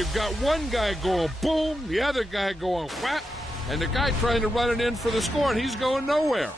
you've got one guy going boom, the other guy going whap, and the guy trying to run it in for the score, and he's going nowhere.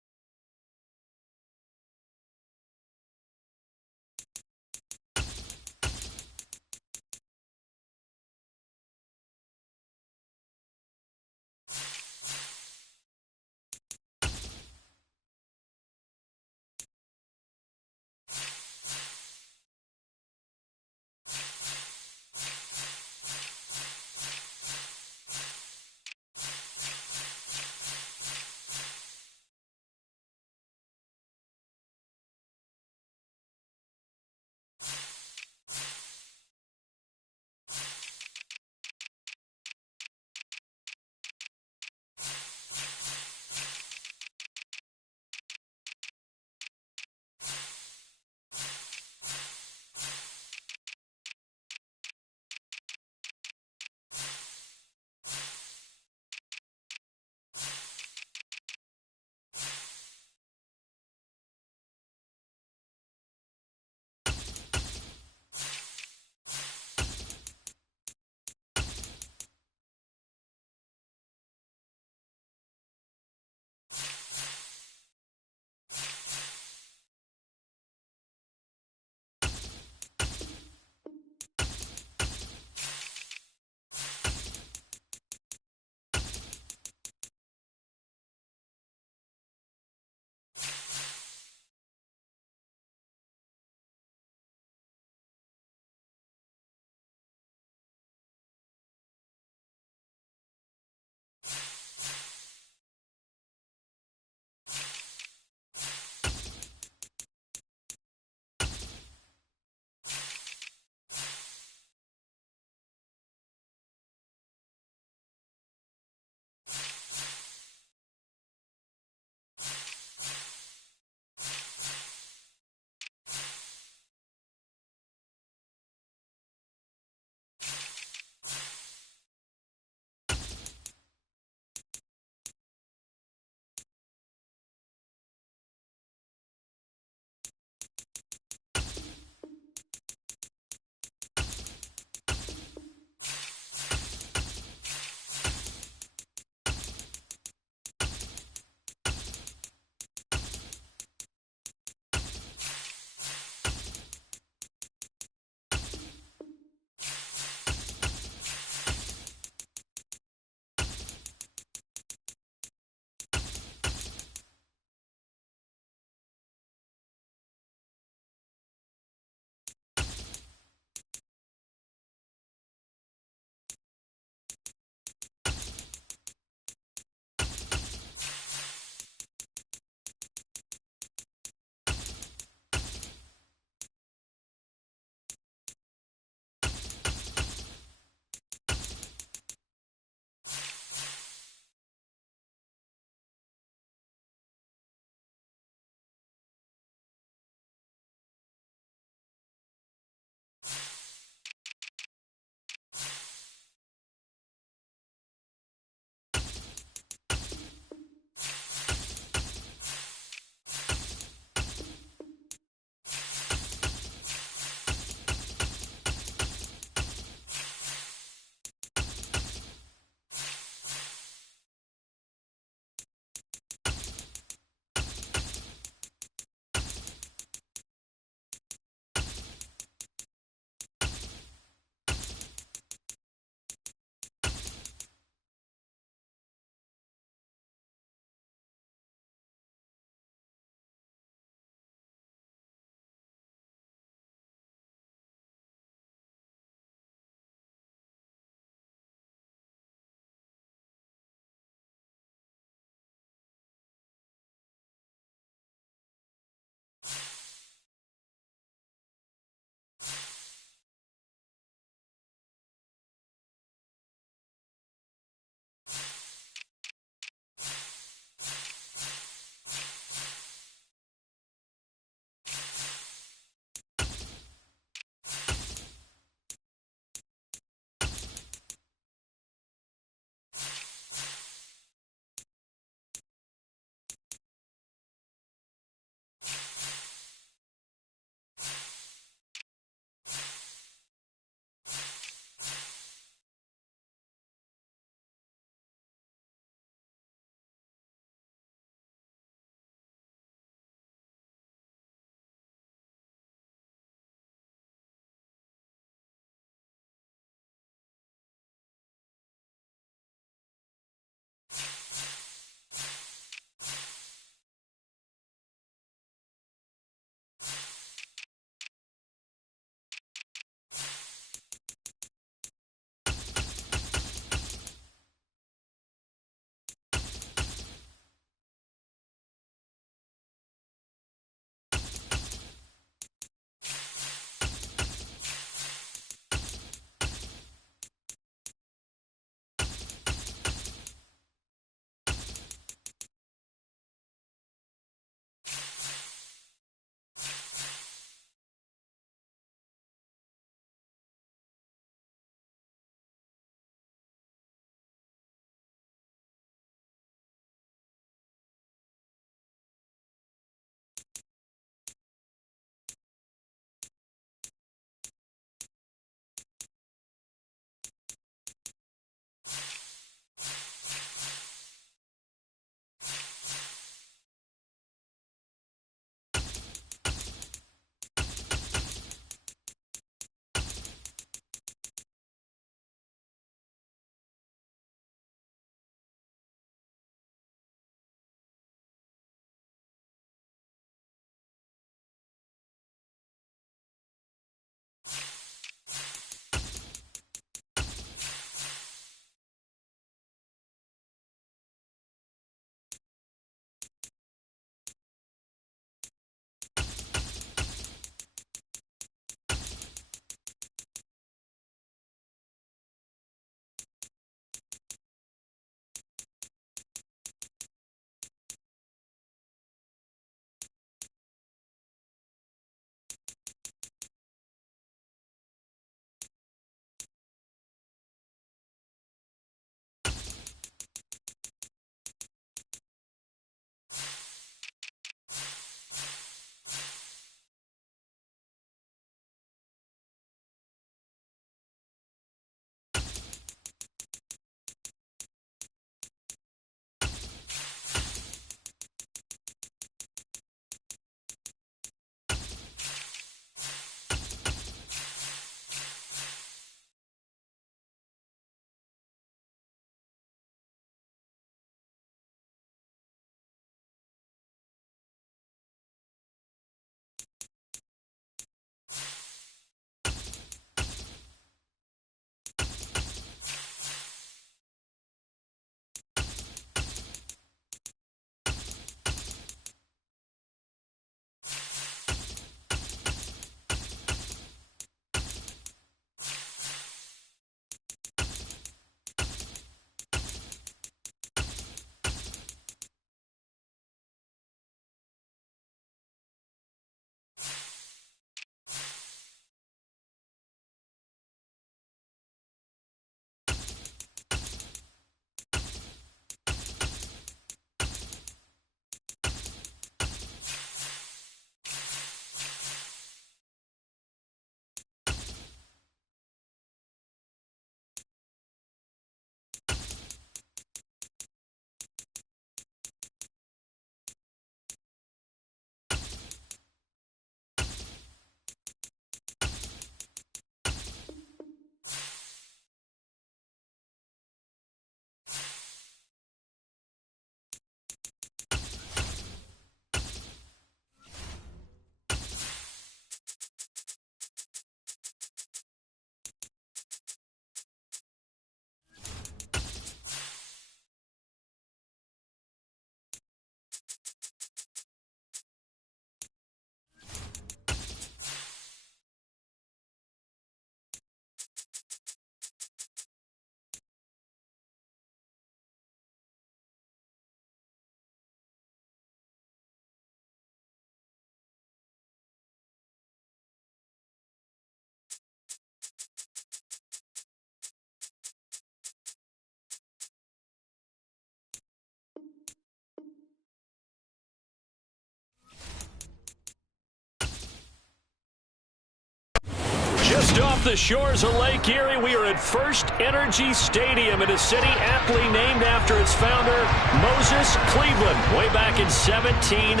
Just off the shores of Lake Erie, we are at First Energy Stadium in a city aptly named after its founder, Moses Cleveland, way back in 1796.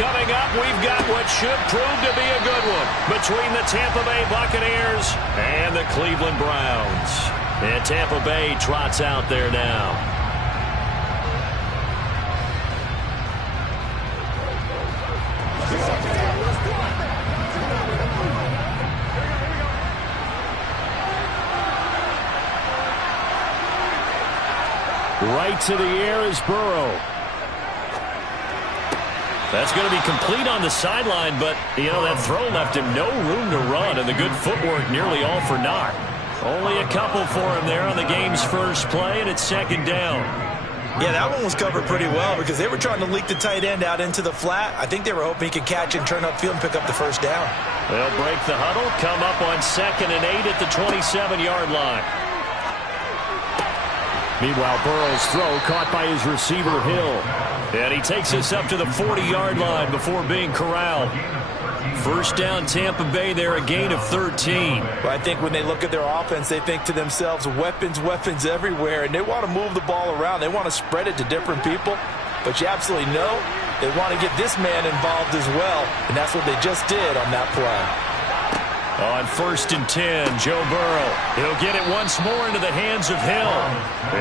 Coming up, we've got what should prove to be a good one between the Tampa Bay Buccaneers and the Cleveland Browns. And Tampa Bay trots out there now. Right to the air is Burrow. That's going to be complete on the sideline, but, you know, that throw left him no room to run, and the good footwork nearly all for naught. Only a couple for him there on the game's first play, and it's second down. Yeah, that one was covered pretty well because they were trying to leak the tight end out into the flat. I think they were hoping he could catch and turn upfield and pick up the first down. They'll break the huddle, come up on 2nd and 8 at the 27-yard line. Meanwhile, Burrow's throw caught by his receiver, Hill. And he takes us up to the 40-yard line before being corralled. First down, Tampa Bay there, a gain of 13. Well, I think when they look at their offense, they think to themselves, weapons, weapons everywhere, and they want to move the ball around. They want to spread it to different people. But you absolutely know they want to get this man involved as well, and that's what they just did on that play. On 1st and 10, Joe Burrow. He'll get it once more into the hands of Hill.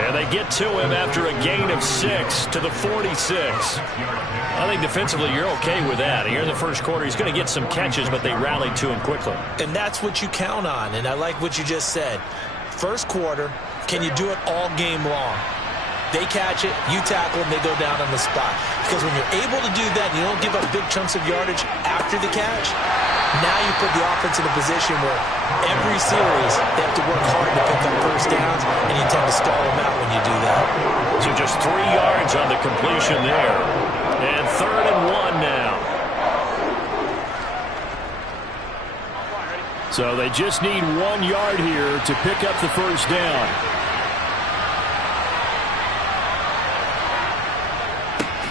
And they get to him after a gain of 6 to the 46. I think defensively you're okay with that. Here in the first quarter, he's going to get some catches, but they rallied to him quickly. And that's what you count on, and I like what you just said. First quarter, can you do it all game long? They catch it, you tackle, and they go down on the spot. Because when you're able to do that, and you don't give up big chunks of yardage after the catch, now you put the offense in a position where every series they have to work hard to pick up first downs, and you tend to stall them out when you do that. So just 3 yards on the completion there. And 3rd and 1 now. So they just need 1 yard here to pick up the first down.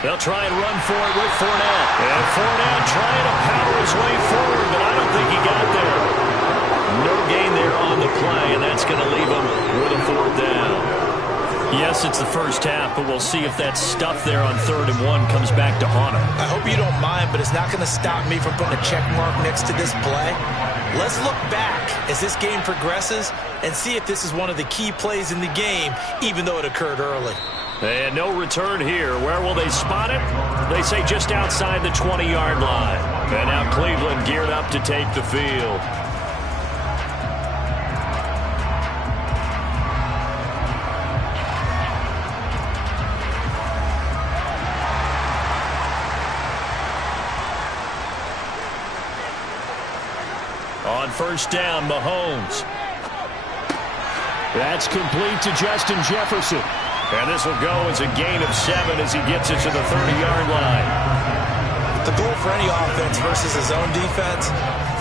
They'll try and run for it with Fournette. And Fournette trying to power his way forward, but I don't think he got there. No gain there on the play, and that's going to leave him with a 4th down. Yes, it's the first half, but we'll see if that stuff there on 3rd and 1 comes back to haunt him. I hope you don't mind, but it's not going to stop me from putting a check mark next to this play. Let's look back as this game progresses and see if this is one of the key plays in the game, even though it occurred early. And no return here. Where will they spot it? They say just outside the 20-yard line. And now Cleveland geared up to take the field. On 1st down, Mahomes. That's complete to Justin Jefferson. And this will go as a gain of 7 as he gets it to the 30-yard line. The goal for any offense versus his own defense,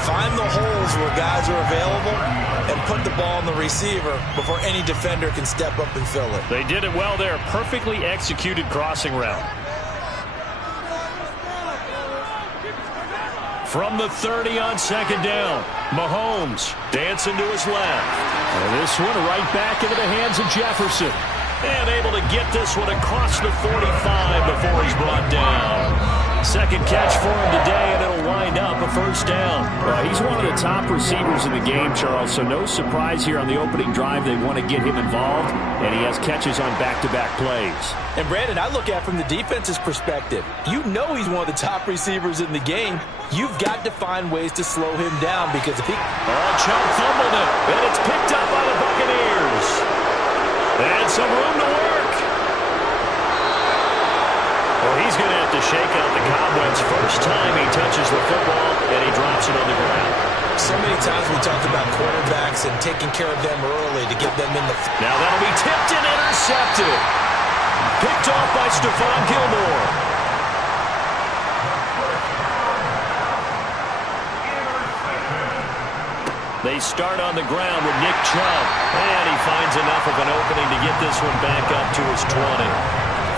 find the holes where guys are available and put the ball in the receiver before any defender can step up and fill it. They did it well there. Perfectly executed crossing route. From the 30 on 2nd down, Mahomes dancing to his left. And this one right back into the hands of Jefferson. And able to get this one across the 45 before he's brought down. Second catch for him today, and it'll wind up a 1st down. Well, he's one of the top receivers in the game, Charles, so no surprise here on the opening drive. They want to get him involved, and he has catches on back-to-back plays. And, Brandon, I look at it from the defense's perspective. You know he's one of the top receivers in the game. You've got to find ways to slow him down because if he... Oh, Chubb fumbled it, and it's picked up by the Buccaneers. And some room to work. Well, he's going to have to shake out the cobwebs first time he touches the football, and he drops it on the ground. So many times we talk about quarterbacks and taking care of them early to get them in the... Now that'll be tipped and intercepted. Picked off by Stephon Gilmore. They start on the ground with Nick Chubb. And he finds enough of an opening to get this one back up to his 20.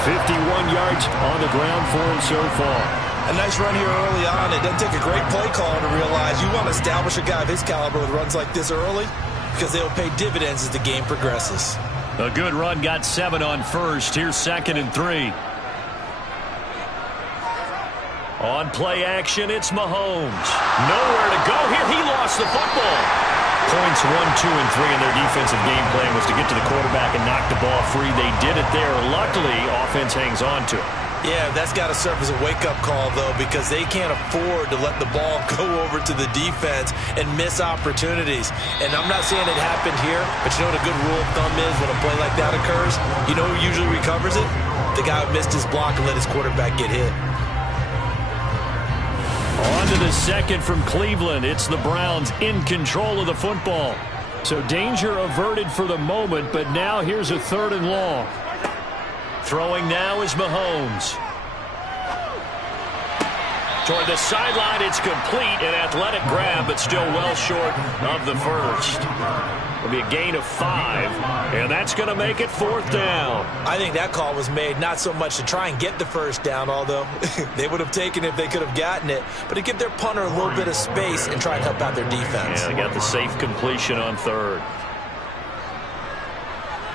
51 yards on the ground for him so far. A nice run here early on. It doesn't take a great play caller to realize you want want to establish a guy of his caliber with runs like this early because they'll pay dividends as the game progresses. A good run got 7 on first. Here's 2nd and 3. On play action, it's Mahomes. Nowhere to go here. He lost the football. Points 1, 2, and 3 in their defensive game plan was to get to the quarterback and knock the ball free. They did it there. Luckily, offense hangs on to it. Yeah, that's got to serve as a wake-up call, though, because they can't afford to let the ball go over to the defense and miss opportunities. And I'm not saying it happened here, but you know what a good rule of thumb is when a play like that occurs? You know who usually recovers it? The guy who missed his block and let his quarterback get hit. On to the second from Cleveland. It's the Browns in control of the football. So danger averted for the moment, but now here's a 3rd and long. Throwing now is Mahomes. Toward the sideline, it's complete. An athletic grab, but still well short of the first. It'll be a gain of 5, and that's going to make it 4th down. I think that call was made not so much to try and get the first down, although they would have taken it if they could have gotten it, but to give their punter a little bit of space and try and help out their defense. Yeah, they got the safe completion on 3rd.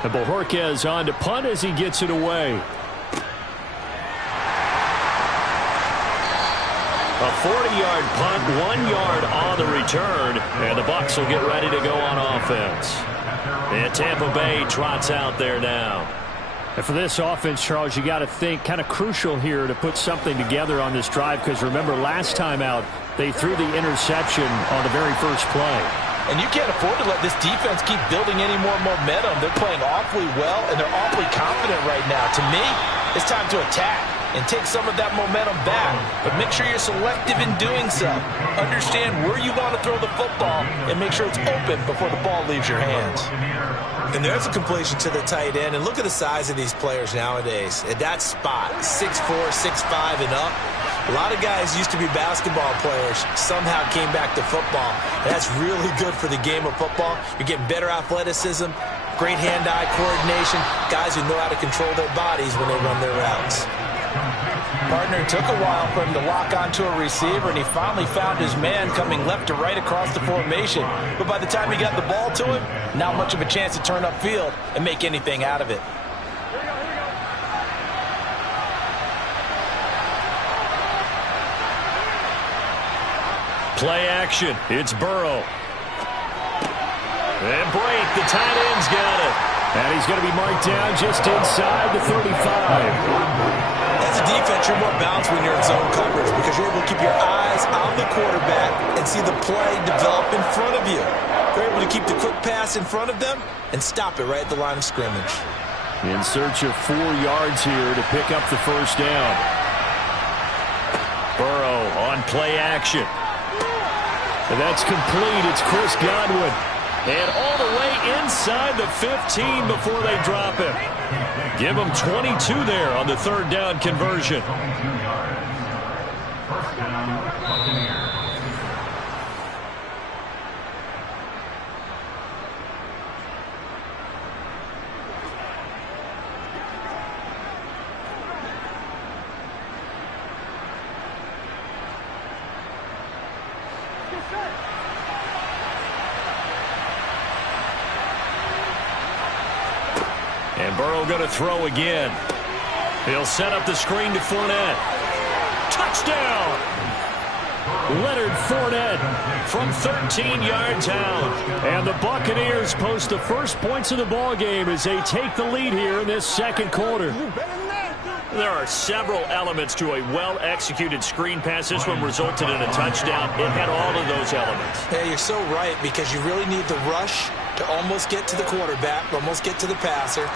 And Bojorquez on to punt as he gets it away. A 40-yard punt, 1 yard on the return, and the Bucs will get ready to go on offense. And Tampa Bay trots out there now. And for this offense, Charles, you got to think kind of crucial here to put something together on this drive, because remember last time out they threw the interception on the very first play. And you can't afford to let this defense keep building any more momentum. They're playing awfully well, and they're awfully confident right now. To me, it's time to attack and take some of that momentum back. But make sure you're selective in doing so. Understand where you want to throw the football and make sure it's open before the ball leaves your hands. And there's a completion to the tight end. And look at the size of these players nowadays. At that spot, 6'4", 6'5", and up. A lot of guys used to be basketball players, somehow came back to football. And that's really good for the game of football. You're getting better athleticism, great hand-eye coordination, guys who know how to control their bodies when they run their routes. Partner, took a while for him to lock onto a receiver, and he finally found his man coming left to right across the formation. But by the time he got the ball to him, not much of a chance to turn upfield and make anything out of it. Play action. It's Burrow. And break. The tight end's got it. And he's going to be marked down just inside the 35. As a defense, you're more balanced when you're in zone coverage because you're able to keep your eyes on the quarterback and see the play develop in front of you. They're able to keep the quick pass in front of them and stop it right at the line of scrimmage. In search of 4 yards here to pick up the first down. Burrow on play action. And that's complete. It's Chris Godwin. And all the way inside the 15 before they drop him. Give him 22 there on the 3rd down conversion. And Burrow going to throw again. He'll set up the screen to Fournette. Touchdown! Leonard Fournette from 13 yards out. And the Buccaneers post the first points of the ball game as they take the lead here in this second quarter. There are several elements to a well-executed screen pass. This one resulted in a touchdown. It had all of those elements. Yeah, you're so right because you really need the rush to almost get to the quarterback, almost get to the passer.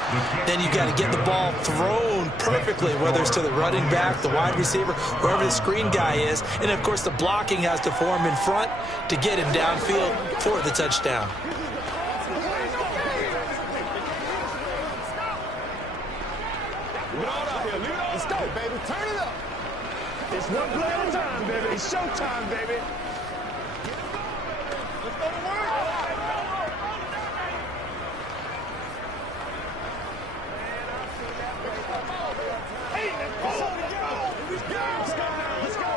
Then you got to get the ball thrown perfectly, whether it's to the running back, the wide receiver, wherever the screen guy is. And, of course, the blocking has to form in front to get him downfield for the touchdown. Let's go, baby. Turn it up. It's one play at a time, baby. It's showtime, baby. Let's go to work. Hey, let's go. Let's go. Let's go.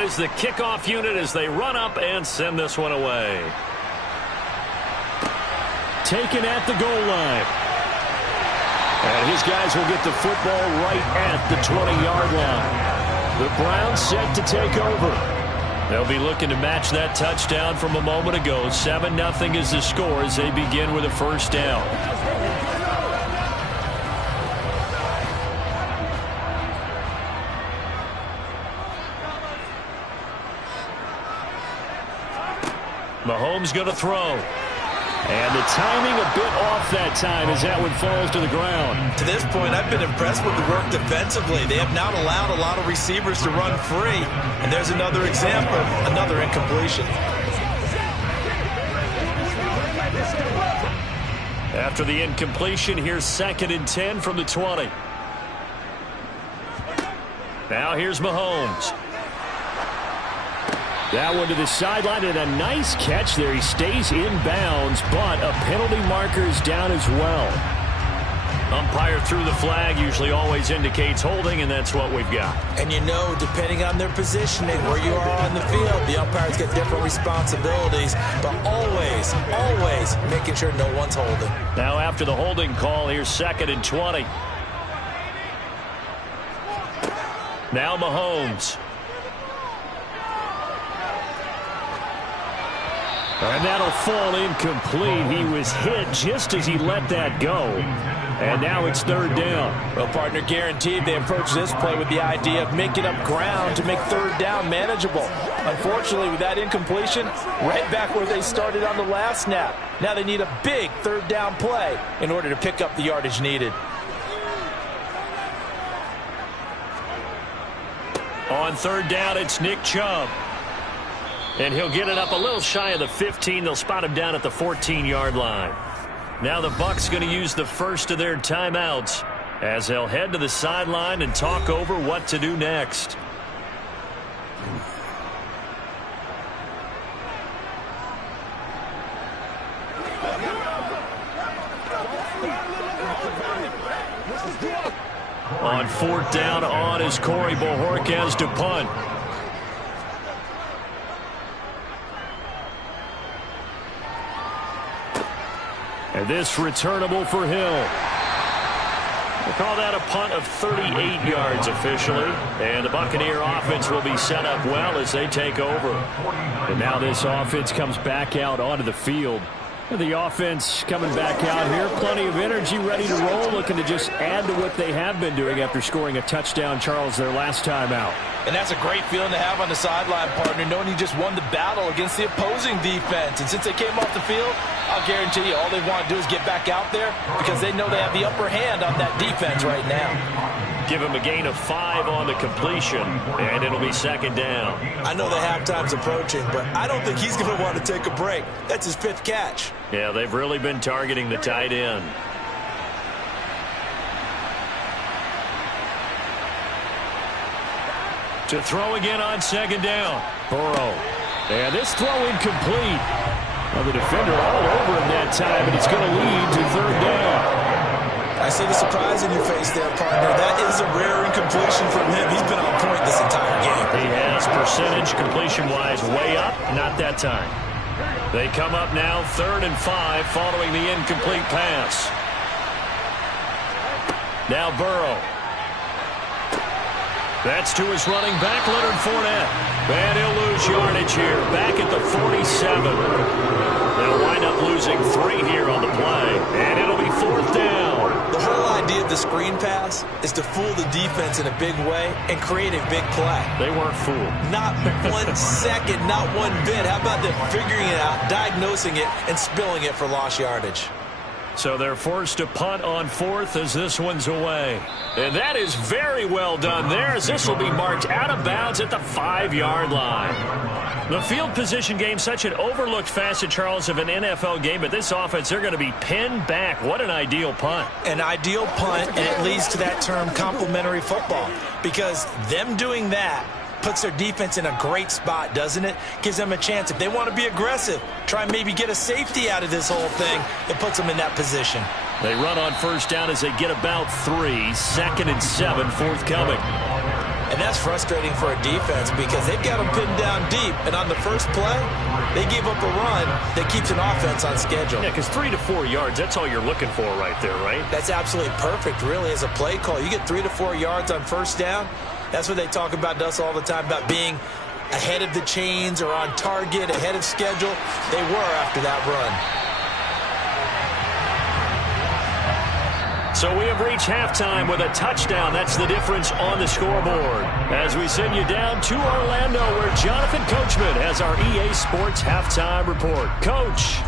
out is the kickoff unit as they run up and send this one away. Taken at the goal line. And his guys will get the football right at the 20-yard line. The Browns set to take over. They'll be looking to match that touchdown from a moment ago. 7-0 is the score as they begin with a first down. Mahomes going to throw. And the timing a bit off that time as that one falls to the ground. To this point, I've been impressed with the work defensively. They have not allowed a lot of receivers to run free. And there's another example, another incompletion. After the incompletion, here's 2nd and 10 from the 20. Now here's Mahomes. That one to the sideline, and a nice catch there. He stays in bounds, but a penalty marker is down as well. Umpire threw the flag, usually always indicates holding, and that's what we've got. And you know, depending on their positioning, where you are on the field, the umpires get different responsibilities, but always, always making sure no one's holding. Now after the holding call, here's 2nd and 20. Now Mahomes. And that'll fall incomplete. He was hit just as he let that go. And now it's 3rd down. Well, partner, guaranteed they approach this play with the idea of making up ground to make 3rd down manageable. Unfortunately, with that incompletion, right back where they started on the last snap. Now they need a big 3rd down play in order to pick up the yardage needed. On 3rd down, it's Nick Chubb. And he'll get it up a little shy of the 15. They'll spot him down at the 14-yard line. Now the Bucs going to use the first of their timeouts as they'll head to the sideline and talk over what to do next. On 4th down, on is Corey Bojorquez to punt. And this returnable for Hill. We'll call that a punt of 38 yards officially. And the Buccaneer offense will be set up well as they take over. And now this offense comes back out onto the field. The offense coming back out here. Plenty of energy, ready to roll, looking to just add to what they have been doing after scoring a touchdown, Charles, their last time out. And that's a great feeling to have on the sideline, partner, knowing you just won the battle against the opposing defense. And since they came off the field, I'll guarantee you all they want to do is get back out there because they know they have the upper hand on that defense right now. Give him a gain of 5 on the completion, and it'll be 2nd down. I know the halftime's approaching, but I don't think he's going to want to take a break. That's his 5th catch. Yeah, they've really been targeting the tight end. To throw again on 2nd down. Burrow. And this throw incomplete. Well, the defender all over him that time, and it's going to lead to 3rd down. I see the surprise in your face there, partner. That is a rare incompletion from him. He's been on point this entire game. He has. Percentage completion-wise way up. Not that time. They come up now 3rd and 5 following the incomplete pass. Now Burrow. That's to his running back, Leonard Fournette. And he'll lose yardage here. Back at the 47. They'll wind up losing 3 here on the play. And it'll be 4th down. The whole idea of the screen pass is to fool the defense in a big way and create a big play. They weren't fooled. Not 1 second, not one bit. How about them figuring it out, diagnosing it, and spilling it for lost yardage? So they're forced to punt on 4th as this one's away. And that is very well done there as this will be marked out of bounds at the 5-yard line. The field position game, such an overlooked facet, Charles, of an NFL game, but this offense, they're going to be pinned back. What an ideal punt. An ideal punt, and it leads to that term complementary football, because them doing that puts their defense in a great spot, doesn't it? Gives them a chance. If they want to be aggressive, try and maybe get a safety out of this whole thing, it puts them in that position. They run on 1st down as they get about 3. 2nd and 7 forthcoming. And that's frustrating for a defense because they've got them pinned down deep. And on the first play, they gave up a run that keeps an offense on schedule. Yeah, because 3 to 4 yards, that's all you're looking for right there, right? That's absolutely perfect, really, as a play call. You get 3 to 4 yards on first down. That's what they talk about to us all the time, about being ahead of the chains or on target, ahead of schedule. They were after that run. So we have reached halftime with a touchdown. That's the difference on the scoreboard. As we send you down to Orlando, where Jonathan Coachman has our EA Sports halftime report. Coach.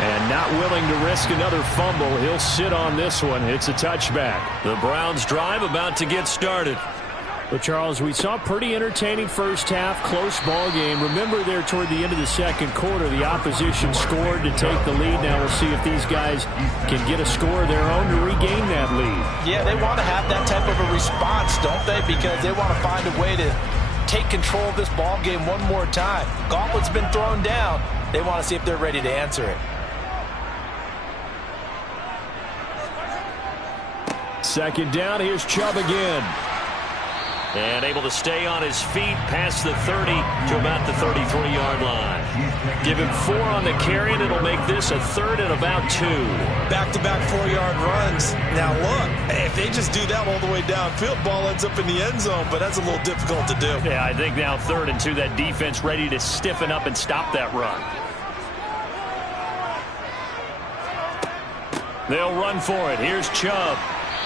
And not willing to risk another fumble. He'll sit on this one. It's a touchback. The Browns drive about to get started. But, Charles, we saw a pretty entertaining first half, close ball game. Remember there toward the end of the second quarter, the opposition scored to take the lead. Now we'll see if these guys can get a score of their own to regain that lead. Yeah, they want to have that type of a response, don't they? Because they want to find a way to take control of this ball game one more time. Gauntlet's been thrown down. They want to see if they're ready to answer it. Second down, here's Chubb again. And able to stay on his feet past the 30 to about the 33-yard line. Give him 4 on the carry, and it'll make this a 3rd and about 2. Back-to-back 4-yard runs. Now, look, if they just do that all the way downfield, ball ends up in the end zone, but that's a little difficult to do. Yeah, I think now 3rd and 2, that defense ready to stiffen up and stop that run. They'll run for it. Here's Chubb.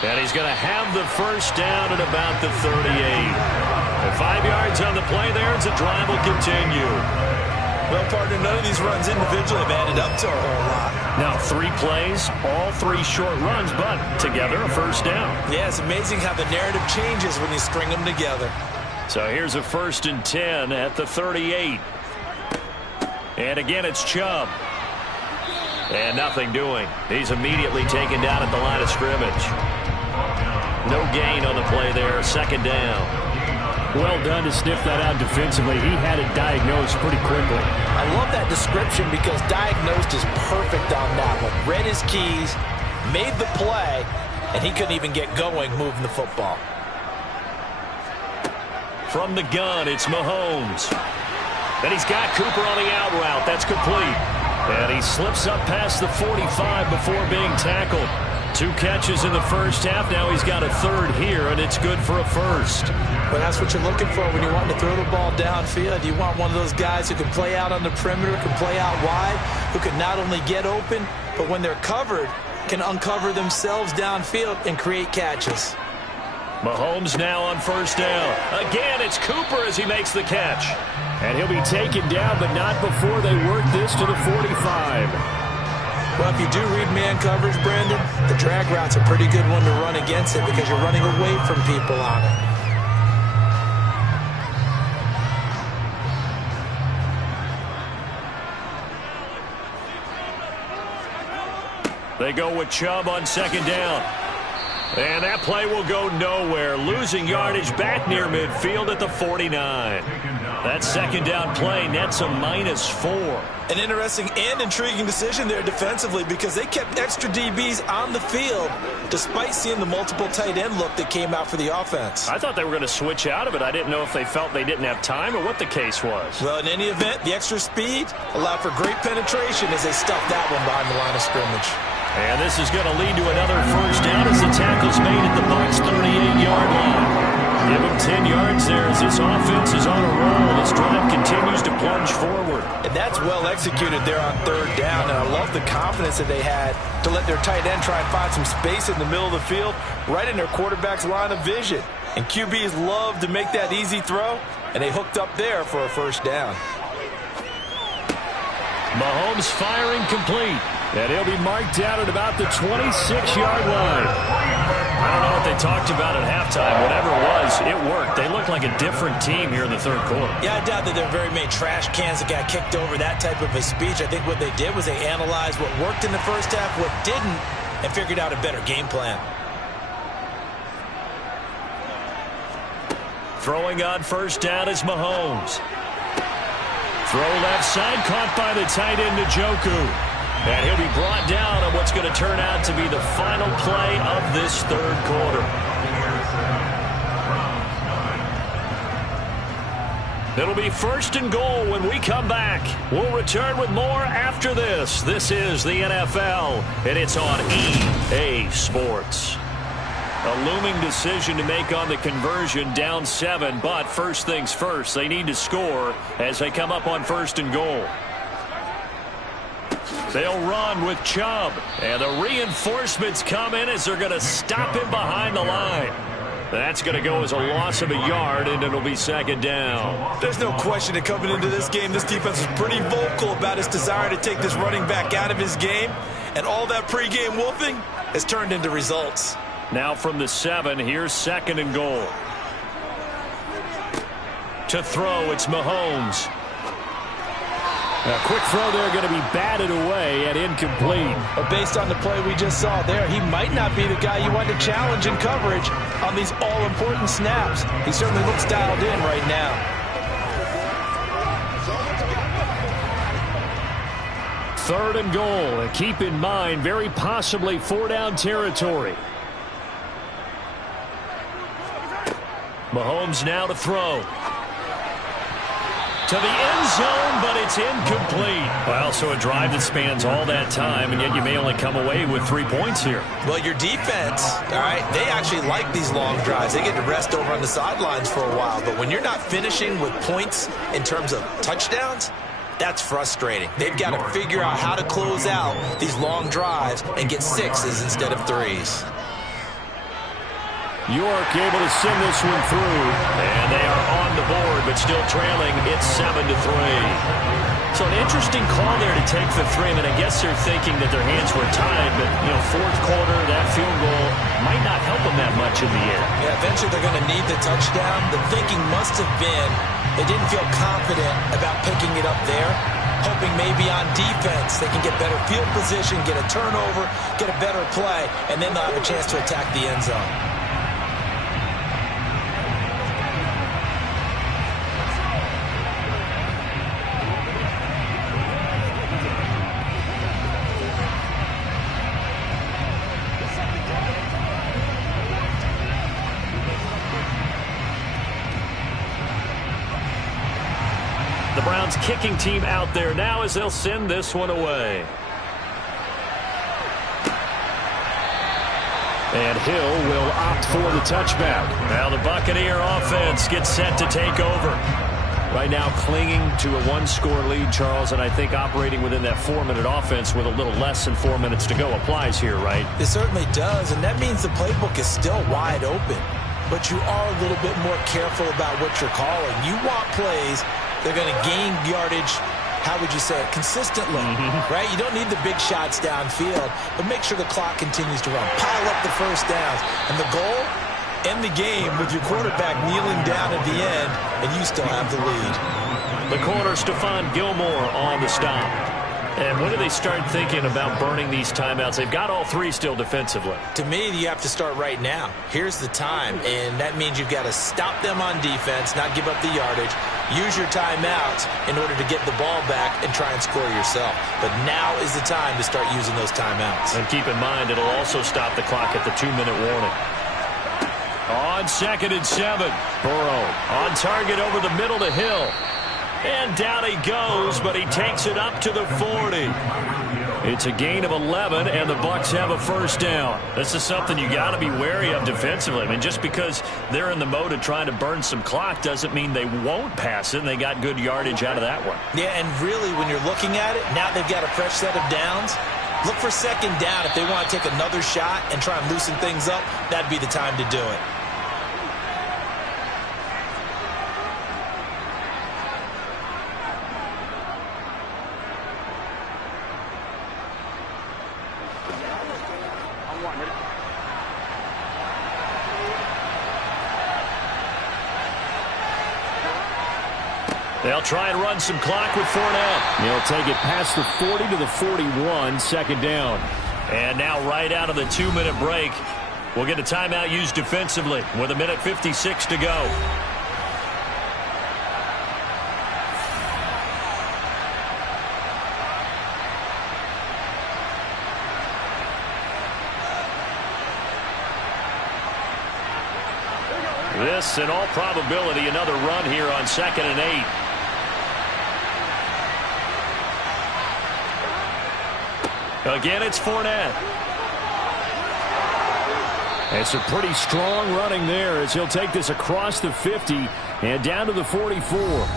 And he's going to have the first down at about the 38. And 5 yards on the play there as the drive will continue. Well, partner, none of these runs individually have added up to a whole lot. Now 3 plays, all 3 short runs, but together a first down. Yeah, it's amazing how the narrative changes when you string them together. So here's a 1st and 10 at the 38. And again, it's Chubb. And nothing doing. He's immediately taken down at the line of scrimmage. No gain on the play there. 2nd down. Well done to sniff that out defensively. He had it diagnosed pretty quickly. I love that description because diagnosed is perfect on that one. Read his keys, made the play, and he couldn't even get going moving the football. From the gun, it's Mahomes. Then he's got Cooper on the out route. That's complete. And he slips up past the 45 before being tackled. 2 catches in the first half. Now he's got a 3rd here, and it's good for a 1st. Well, that's what you're looking for when you want to throw the ball downfield. You want one of those guys who can play out on the perimeter, can play out wide, who can not only get open, but when they're covered, can uncover themselves downfield and create catches. Mahomes now on 1st down. Again, it's Cooper as he makes the catch. And he'll be taken down, but not before they work this to the 45. Well, if you do read man coverage, Brandon, the drag route's a pretty good one to run against it because you're running away from people on it. They go with Chubb on 2nd down. And that play will go nowhere. Losing yardage back near midfield at the 49. That 2nd down play nets a -4. An interesting and intriguing decision there defensively because they kept extra DBs on the field despite seeing the multiple tight end look that came out for the offense. I thought they were going to switch out of it. I didn't know if they felt they didn't have time or what the case was. Well, in any event, the extra speed allowed for great penetration as they stuffed that one behind the line of scrimmage. And this is going to lead to another 1st down as the tackle's made at the Bucs' 38-yard line. Give him 10 yards there as this offense is on a roll. This drive continues to plunge forward. And that's well executed there on 3rd down. And I love the confidence that they had to let their tight end try and find some space in the middle of the field, right in their quarterback's line of vision. And QBs love to make that easy throw, and they hooked up there for a 1st down. Mahomes firing complete. And he'll be marked down at about the 26-yard line. I don't know what they talked about at halftime. Whatever it was, it worked. They looked like a different team here in the 3rd quarter. Yeah, I doubt that there are very many trash cans that got kicked over that type of a speech. I think what they did was they analyzed what worked in the first half, what didn't, and figured out a better game plan. Throwing on 1st down is Mahomes. Throw left side, caught by the tight end, Njoku. And he'll be brought down on what's going to turn out to be the final play of this third quarter. It'll be 1st and goal when we come back. We'll return with more after this. This is the NFL, and it's on EA Sports. A looming decision to make on the conversion, down 7, but first things first, they need to score as they come up on 1st and goal. They'll run with Chubb, and the reinforcements come in as they're going to stop him behind the line. That's going to go as a loss of a yard, and it'll be 2nd down. There's no question that coming into this game, this defense is pretty vocal about its desire to take this running back out of his game, and all that pregame wolfing has turned into results. Now from the 7, here's 2nd and goal. To throw, it's Mahomes. A quick throw there, going to be batted away and incomplete. But based on the play we just saw there, he might not be the guy you want to challenge in coverage on these all-important snaps. He certainly looks dialed in right now. 3rd and goal. And keep in mind, very possibly 4-down territory. Mahomes now to throw. To the end zone, but it's incomplete. Well, so a drive that spans all that time, and yet you may only come away with 3 points here. Well, your defense, all right, they actually like these long drives. They get to rest over on the sidelines for a while. But when you're not finishing with points in terms of touchdowns, that's frustrating. They've got to figure out how to close out these long drives and get 6s instead of 3s. York able to send this one through, and they are on the board, but still trailing. It's 7-3. So an interesting call there to take the 3. I mean, I guess they're thinking that their hands were tied, but, you know, 4th quarter, that field goal might not help them that much in the end. Yeah, eventually they're going to need the touchdown. The thinking must have been they didn't feel confident about picking it up there, hoping maybe on defense they can get better field position, get a turnover, get a better play, and then they'll have a chance to attack the end zone. The Browns kicking team out there now as they'll send this one away. And Hill will opt for the touchback. Now the Buccaneer offense gets set to take over. Right now clinging to a 1-score lead, Charles, and I think operating within that 4-minute offense with a little less than 4 minutes to go applies here, right? It certainly does, and that means the playbook is still wide open. But you are a little bit more careful about what you're calling. You want plays they're going to gain yardage, how would you say it, consistently, right? You don't need the big shots downfield, but make sure the clock continues to run. Pile up the first downs. And the goal, end the game with your quarterback kneeling down at the end, and you still have the lead. The corner, Stephon Gilmore on the stop. And when do they start thinking about burning these timeouts? They've got all 3 still defensively. To me, you have to start right now. Here's the time, and that means you've got to stop them on defense, not give up the yardage. Use your timeouts in order to get the ball back and try and score yourself. But now is the time to start using those timeouts. And keep in mind, it'll also stop the clock at the 2-minute warning. On 2nd and 7, Burrow on target over the middle to Hill. And down he goes, but he takes it up to the 40. It's a gain of 11, and the Bucs have a first down. This is something you got to be wary of defensively. I mean, just because they're in the mode of trying to burn some clock doesn't mean they won't pass it, and they got good yardage out of that one. Yeah, and really, when you're looking at it, now they've got a fresh set of downs. Look for 2nd down. If they want to take another shot and try and loosen things up, that'd be the time to do it. They'll try and run some clock with Fournette. They'll take it past the 40 to the 41, 2nd down. And now right out of the 2-minute break, we'll get a timeout used defensively with 1:56 to go. This, in all probability, another run here on 2nd and 8. Again, it's Fournette. It's a pretty strong running there as he'll take this across the 50 and down to the 44.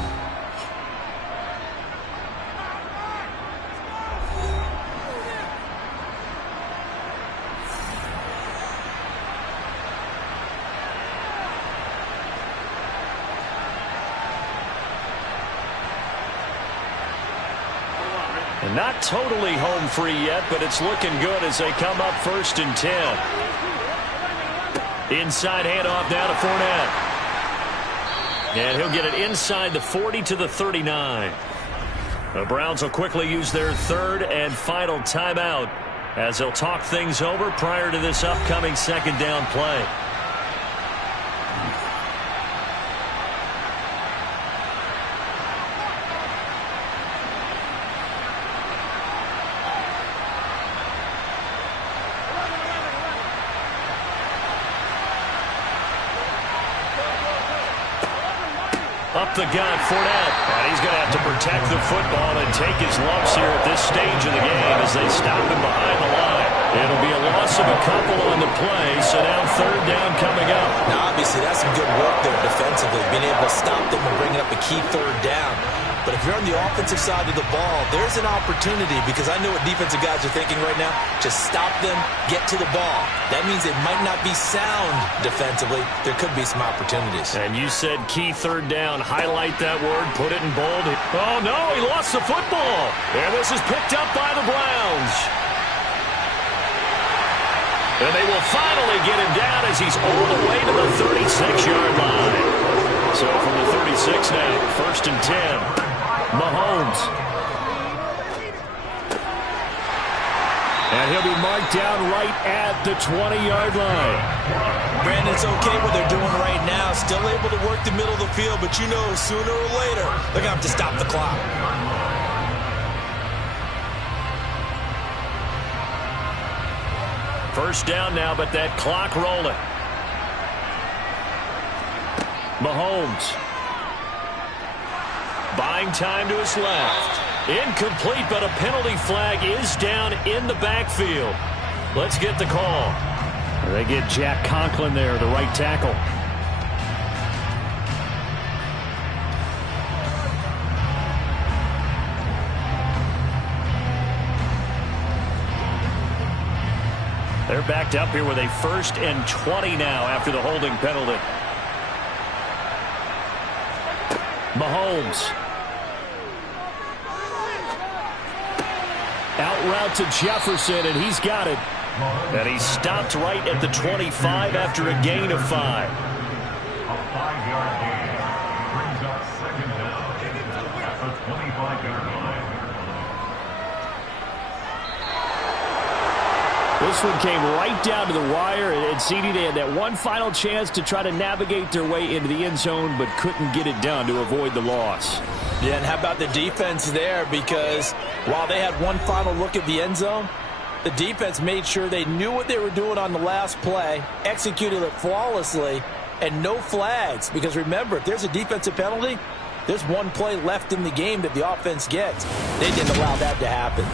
Not totally home free yet, but it's looking good as they come up 1st and 10. Inside handoff now to Fournette. And he'll get it inside the 40 to the 39. The Browns will quickly use their 3rd and final timeout as they'll talk things over prior to this upcoming 2nd down play. Up the gut, Fournette. And he's going to have to protect the football and take his lumps here at this stage of the game as they stop him behind the line. It'll be a loss of a couple on the play, so now 3rd down coming up. Now, obviously, that's some good work there defensively, being able to stop them and bring up a key 3rd down. But if you're on the offensive side of the ball, there's an opportunity because I know what defensive guys are thinking right now. Just stop them, get to the ball. That means it might not be sound defensively. There could be some opportunities. And you said key 3rd down. Highlight that word. Put it in bold. Oh, no, he lost the football. And this is picked up by the Browns. And they will finally get him down as he's all the way to the 36-yard line. So from the 36 now, 1st and 10. Mahomes. And he'll be marked down right at the 20-yard line. Brandon, it's okay what they're doing right now. Still able to work the middle of the field, but you know sooner or later they're going to have to stop the clock. First down now, but that clock rolling. Mahomes. Buying time to his left. Incomplete, but a penalty flag is down in the backfield. Let's get the call. They get Jack Conklin there, the right tackle. They're backed up here with a 1st and 20 now after the holding penalty. Mahomes. Out route to Jefferson, and he's got it. And he stopped right at the 25 after a gain of 5. A 5-yard gain brings up 2nd down at the 25-yard line. This one came right down to the wire, and CD, they had that one final chance to try to navigate their way into the end zone, but couldn't get it done to avoid the loss. Yeah, and how about the defense there? Because while they had one final look at the end zone, the defense made sure they knew what they were doing on the last play, executed it flawlessly, and no flags. Because remember, if there's a defensive penalty, there's one play left in the game that the offense gets. They didn't allow that to happen.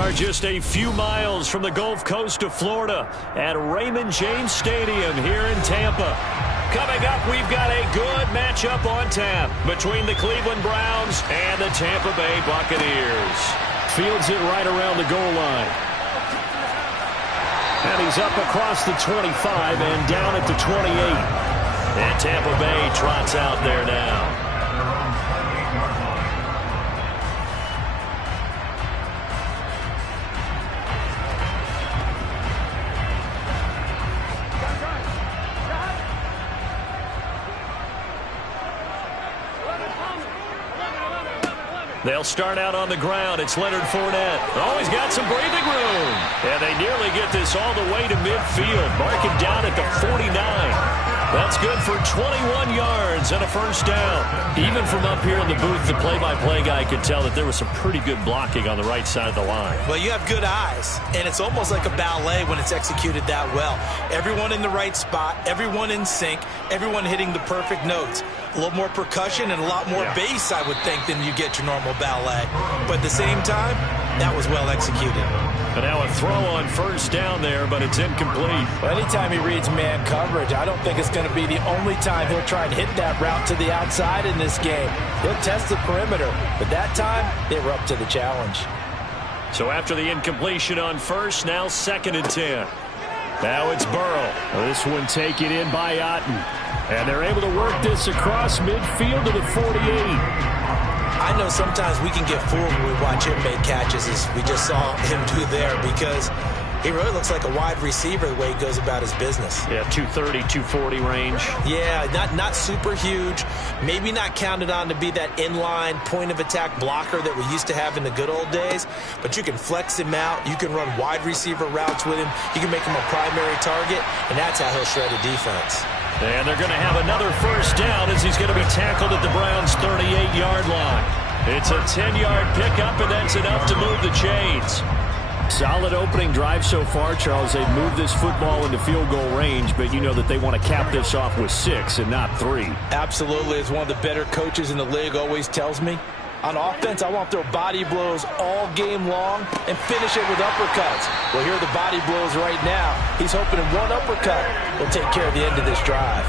are just a few miles from the Gulf Coast of Florida at Raymond James Stadium here in Tampa. Coming up, we've got a good matchup on tap between the Cleveland Browns and the Tampa Bay Buccaneers. Fields it right around the goal line. And he's up across the 25 and down at the 28. And Tampa Bay trots out there now. They'll start out on the ground. It's Leonard Fournette. Oh, he's got some breathing room. And they nearly get this all the way to midfield. Mark him down at the 49. That's good for 21 yards and a first down. Even from up here in the booth, the play-by-play guy could tell that there was some pretty good blocking on the right side of the line. Well, you have good eyes, and it's almost like a ballet when it's executed that well. Everyone in the right spot, everyone in sync, everyone hitting the perfect notes. A little more percussion and a lot more bass, I would think, than you get your normal ballet. But at the same time, that was well executed. And now a throw on first down there, but it's incomplete. Well, anytime he reads man coverage, I don't think it's going to be the only time he'll try and hit that route to the outside in this game. He'll test the perimeter, but that time, they were up to the challenge. So after the incompletion on first, now 2nd and 10. Now it's Burrow. This one taken in by Otten. And they're able to work this across midfield to the 48. I know sometimes we can get fooled when we watch him make catches, as we just saw him do there, because he really looks like a wide receiver the way he goes about his business. Yeah, 230, 240 range. Yeah, not super huge. Maybe not counted on to be that inline point-of-attack blocker that we used to have in the good old days, but you can flex him out. You can run wide receiver routes with him. You can make him a primary target, and that's how he'll shred a defense. And they're going to have another first down as he's going to be tackled at the Browns' 38-yard line. It's a 10-yard pickup, and that's enough to move the chains. Solid opening drive so far, Charles. They've moved this football into field goal range, but you know that they want to cap this off with 6 and not 3. Absolutely. As one of the better coaches in the league always tells me, on offense, I want to throw body blows all game long and finish it with uppercuts. Well, here are the body blows right now. He's hoping in one uppercut will take care of the end of this drive.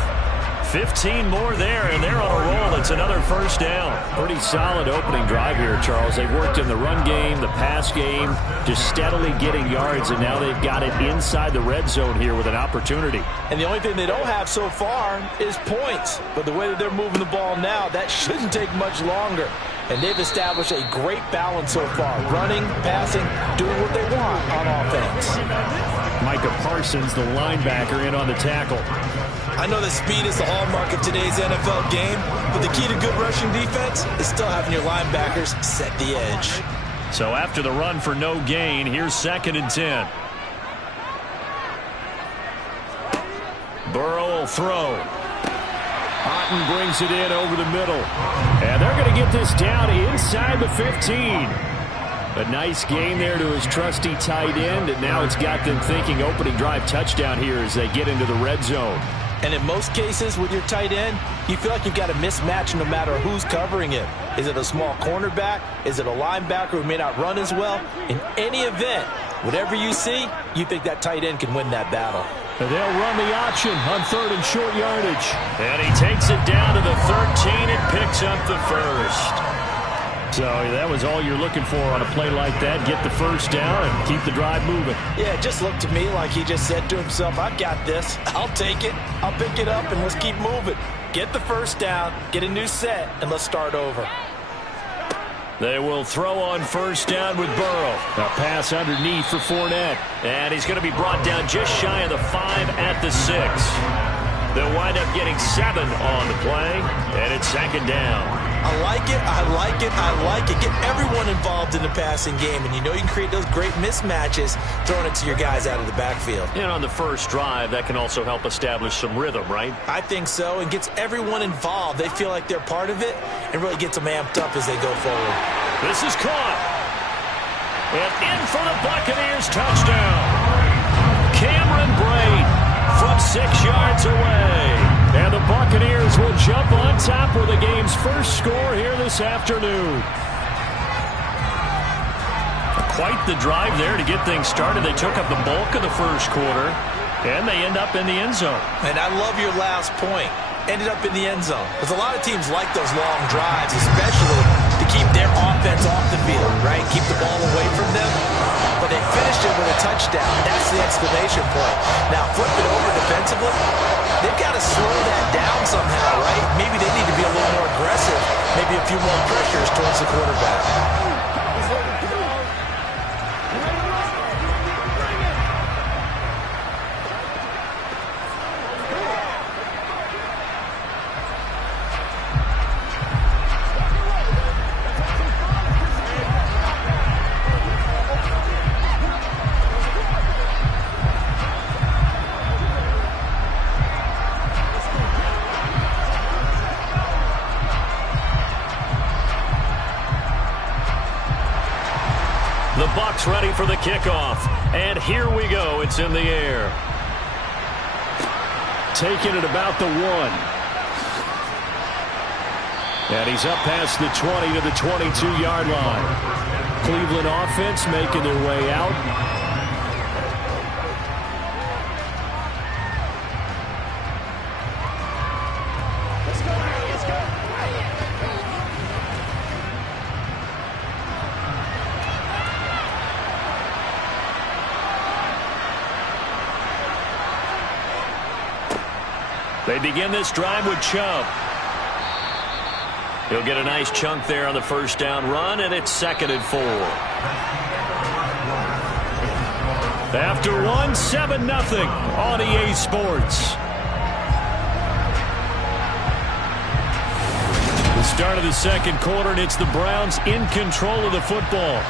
15 more there, and they're on a roll. It's another first down. Pretty solid opening drive here, Charles. They've worked in the run game, the pass game, just steadily getting yards, and now they've got it inside the red zone here with an opportunity. And the only thing they don't have so far is points. But the way that they're moving the ball now, that shouldn't take much longer. And they've established a great balance so far. Running, passing, doing what they want on offense. Micah Parsons, the linebacker, in on the tackle. I know that speed is the hallmark of today's NFL game, but the key to good rushing defense is still having your linebackers set the edge. So after the run for no gain, here's 2nd and 10. Burrow will throw. Otten brings it in over the middle. And they're going to get this down inside the 15. A nice gain there to his trusty tight end, and now it's got them thinking opening drive touchdown here as they get into the red zone. And in most cases with your tight end, you feel like you've got a mismatch no matter who's covering it. Is it a small cornerback? Is it a linebacker who may not run as well? In any event, whatever you see, you think that tight end can win that battle. And they'll run the option on 3rd and short yardage. And he takes it down to the 13 and picks up the first. So that was all you're looking for on a play like that. Get the first down and keep the drive moving. Yeah, it just looked to me like he just said to himself, I've got this. I'll take it. I'll pick it up, and let's keep moving. Get the first down, get a new set, and let's start over. They will throw on first down with Burrow. A pass underneath for Fournette. And he's going to be brought down just shy of the 5 at the 6. They'll wind up getting 7 on the play, and it's 2nd down. I like it, I like it, I like it. Get everyone involved in the passing game, and you know you can create those great mismatches throwing it to your guys out of the backfield. And on the first drive, that can also help establish some rhythm, right? I think so, and gets everyone involved. They feel like they're part of it, and really gets them amped up as they go forward. This is caught. And in for the Buccaneers touchdown. Cameron Braid from 6 yards away. And the Buccaneers will jump on top with the game's first score here this afternoon. quite the drive there to get things started. They took up the bulk of the first quarter, and they end up in the end zone. And I love your last point. Ended up in the end zone. Because a lot of teams like those long drives, especially to keep their offense off the field, right? Keep the ball away from them. But they finished it with a touchdown. That's the exclamation point. Now, flip it over defensively. They've got to slow that down somehow, right? Maybe they need to be a little more aggressive. Maybe a few more pressures towards the quarterback. The Bucs ready for the kickoff. And here we go. It's in the air. Taking it about the 1. And he's up past the 20 to the 22-yard line. Cleveland offense making their way out. They begin this drive with Chubb. He'll get a nice chunk there on the first down run, and it's 2nd and 4. After 1, 7-0 on EA Sports. The start of the second quarter, and it's the Browns in control of the football.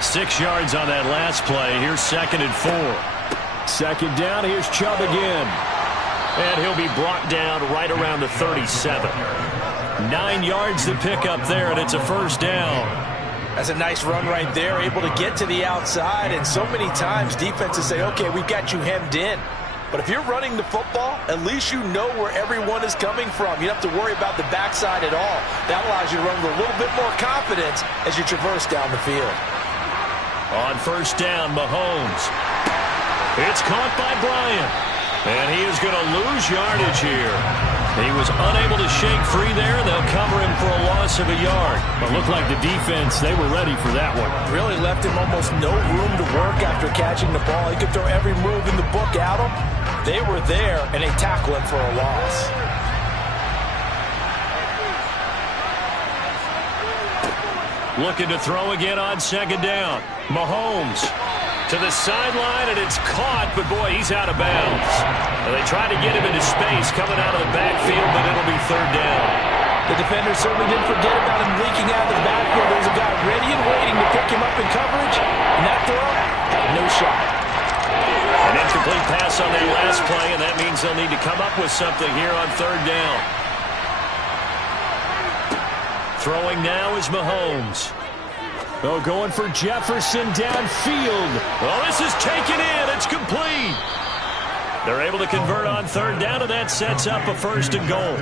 6 yards on that last play. Here's 2nd and 4. 2nd down, here's Chubb again. And he'll be brought down right around the 37. 9 yards to pick up there, and it's a first down. That's a nice run right there, able to get to the outside. And so many times defenses say, okay, we've got you hemmed in. But if you're running the football, at least you know where everyone is coming from. You don't have to worry about the backside at all. That allows you to run with a little bit more confidence as you traverse down the field. On first down, Mahomes. It's caught by Bryant. And he is going to lose yardage here. He was unable to shake free there. They'll cover him for a loss of a yard. But looked like the defense, they were ready for that one. Really left him almost no room to work after catching the ball. He could throw every move in the book at him. They were there, and they tackle him for a loss. Looking to throw again on 2nd down. Mahomes to the sideline, and it's caught, but boy, he's out of bounds. And they try to get him into space coming out of the backfield, but it'll be 3rd down. The defender certainly didn't forget about him leaking out of the backfield. There's a guy ready and waiting to pick him up in coverage, and that throw had no shot. An incomplete pass on that last play, and that means they'll need to come up with something here on 3rd down. Throwing now is Mahomes. Oh, going for Jefferson downfield. Well, this is taken in. It's complete. They're able to convert on 3rd down, and that sets up a 1st and goal.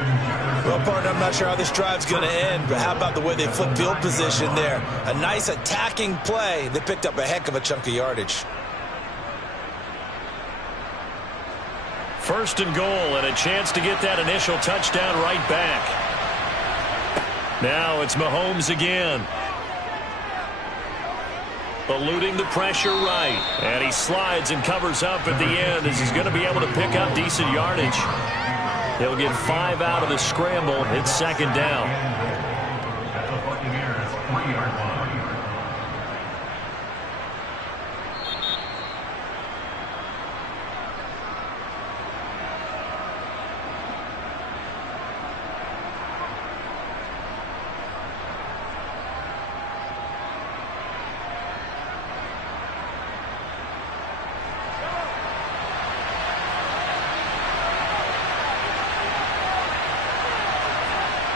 Well, partner, I'm not sure how this drive's going to end, but how about the way they flip field position there? A nice attacking play. They picked up a heck of a chunk of yardage. 1st and goal, and a chance to get that initial touchdown right back. Now it's Mahomes again. Eluding the pressure right. And he slides and covers up at the end as he's going to be able to pick up decent yardage. He'll get 5 out of the scramble. It's 2nd down. At the Buccaneers 3-yard line.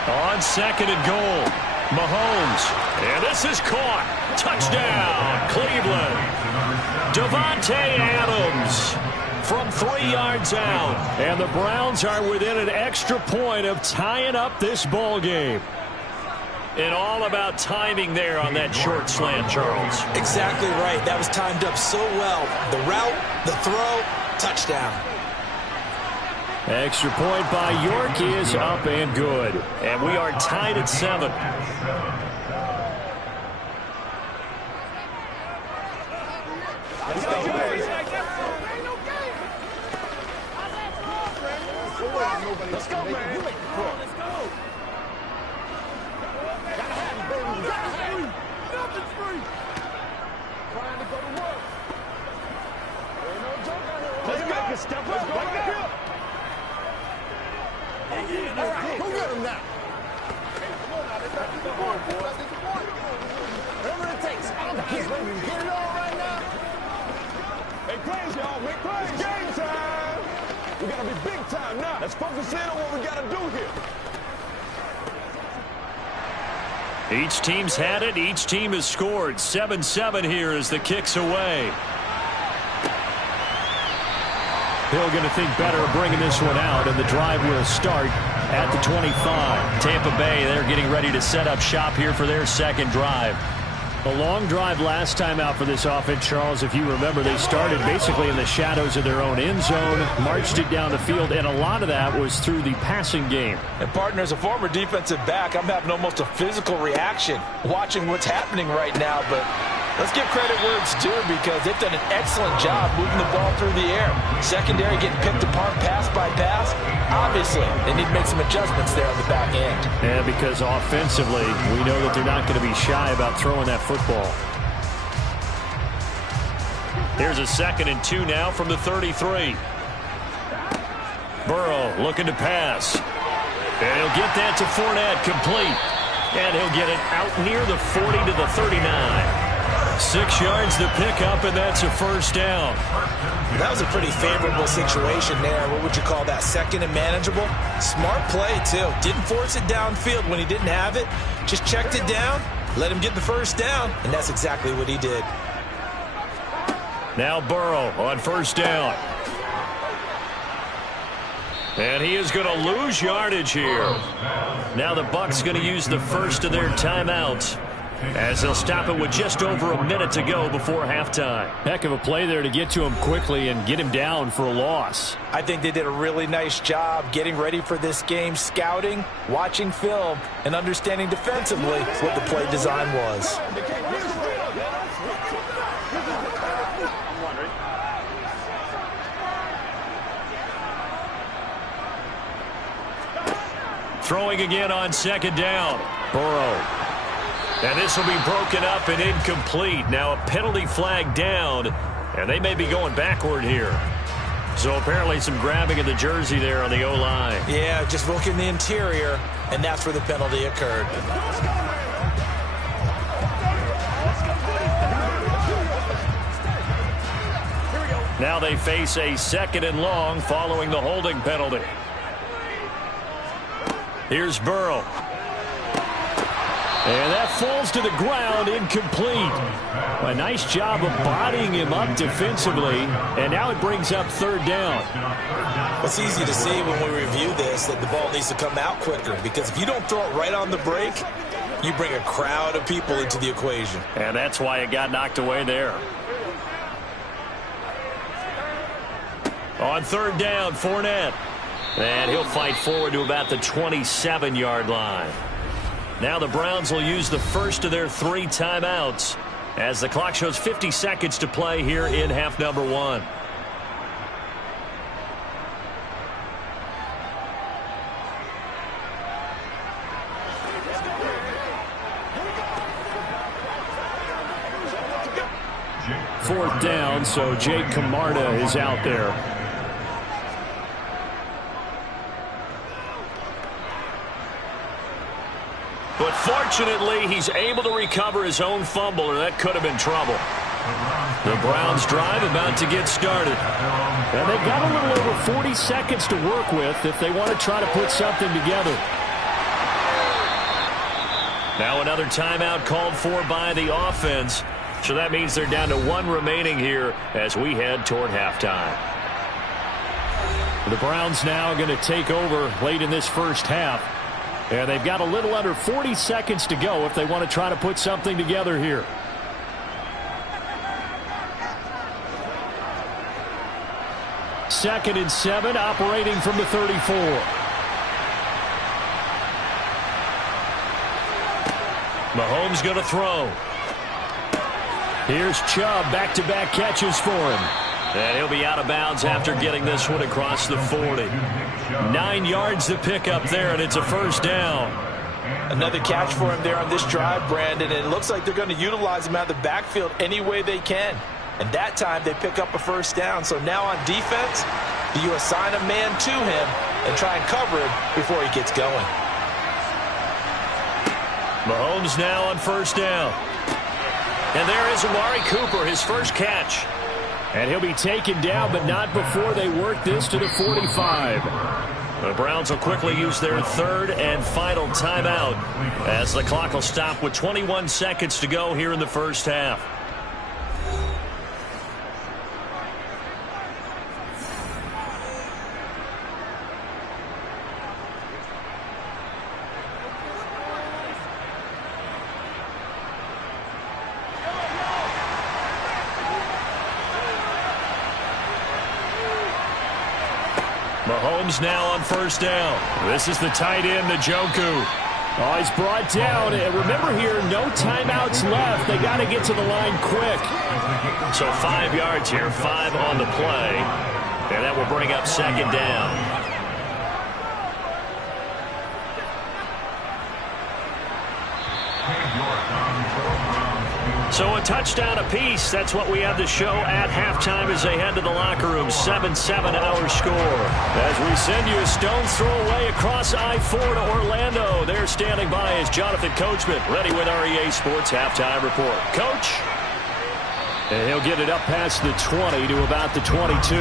On 2nd and goal, Mahomes. And this is caught. Touchdown, Cleveland. Davante Adams from 3 yards out. And the Browns are within an extra point of tying up this ball game. And all about timing there on that short slant, Charles. Exactly right. That was timed up so well. The route, the throw, touchdown. Extra point by York is up and good. And we are tied at 7. Let's go, baby. Let's go, man. You make the play. Let's go. Gotta have it, baby. You gotta have it. Nothing's free. Trying to go to work. Ain't no joke out here. Let's go. Step up. Go back up. All right, go get him now. Hey, come on now. Let's not get the point, boy. Let's get the point. Whatever it takes. I'm ready to get it all right now. Make plays, y'all. Make plays. Game time. We got to be big time now. Let's focus in on what we got to do here. Each team's had it. Each team has scored. 7-7 here as the kick's away. Hill going to think better of bringing this one out, and the drive will start at the 25. Tampa Bay, they're getting ready to set up shop here for their second drive. A long drive last time out for this offense, Charles. If you remember, they started basically in the shadows of their own end zone, marched it down the field, and a lot of that was through the passing game. And, partner, as a former defensive back, I'm having almost a physical reaction watching what's happening right now. But let's give credit where it's due because they've done an excellent job moving the ball through the air. Secondary getting picked apart pass by pass. Obviously, they need to make some adjustments there on the back end. Yeah, because offensively, we know that they're not going to be shy about throwing that football. Here's a 2nd and 2 now from the 33. Burrow looking to pass. And he'll get that to Fournette, complete. And he'll get it out near the 40 to the 39. 6 yards to pick up, and that's a first down. That was a pretty favorable situation there. What would you call that? 2nd and manageable? Smart play, too. Didn't force it downfield when he didn't have it. Just checked it down, let him get the first down, and that's exactly what he did. Now Burrow on first down. And he is going to lose yardage here. Now the Bucs going to use the first of their timeouts, as they'll stop it with just over a minute to go before halftime. Heck of a play there to get to him quickly and get him down for a loss. I think they did a really nice job getting ready for this game, scouting, watching film, and understanding defensively what the play design was. Throwing again on 2nd down. Burrow. And this will be broken up and incomplete. Now a penalty flag down, and they may be going backward here. So apparently some grabbing of the jersey there on the O-line. Yeah, just look in the interior, and that's where the penalty occurred. Now they face a 2nd and long following the holding penalty. Here's Burrow. And that falls to the ground, incomplete. A nice job of bodying him up defensively, and now it brings up 3rd down. It's easy to see when we review this that the ball needs to come out quicker, because if you don't throw it right on the break, you bring a crowd of people into the equation. And that's why it got knocked away there. On 3rd down, Fournette. And he'll fight forward to about the 27-yard line. Now the Browns will use the first of their 3 timeouts as the clock shows 50 seconds to play here in half number 1. Fourth down, so Jake Camarda is out there. But fortunately, he's able to recover his own fumble, or that could have been trouble. The Browns drive about to get started. And they've got a little over 40 seconds to work with if they want to try to put something together. Now another timeout called for by the offense. So that means they're down to 1 remaining here as we head toward halftime. The Browns now going to take over late in this first half. And they've got a little under 40 seconds to go if they want to try to put something together here. Second and 7, operating from the 34. Mahomes going to throw. Here's Chubb, back-to-back catches for him. And he'll be out of bounds after getting this one across the 40. 9 yards to pick up there, and it's a first down. Another catch for him there on this drive, Brandon, and it looks like they're going to utilize him out of the backfield any way they can. And that time they pick up a first down. So now on defense, do you assign a man to him and try and cover him before he gets going? Mahomes now on first down. And there is Amari Cooper, his first catch. And he'll be taken down, but not before they work this to the 45. The Browns will quickly use their third and final timeout as the clock will stop with 21 seconds to go here in the first half. Mahomes now on first down. This is the tight end, Njoku. Oh, he's brought down. And remember here, no timeouts left. They got to get to the line quick. So 5 yards here, 5 on the play. And that will bring up second down. So a touchdown apiece. That's what we have to show at halftime as they head to the locker room. 7-7 our score. As we send you a stone's throw away across I-4 to Orlando. There standing by is Jonathan Coachman, ready with our EA Sports Halftime Report. Coach. And he'll get it up past the 20 to about the 22.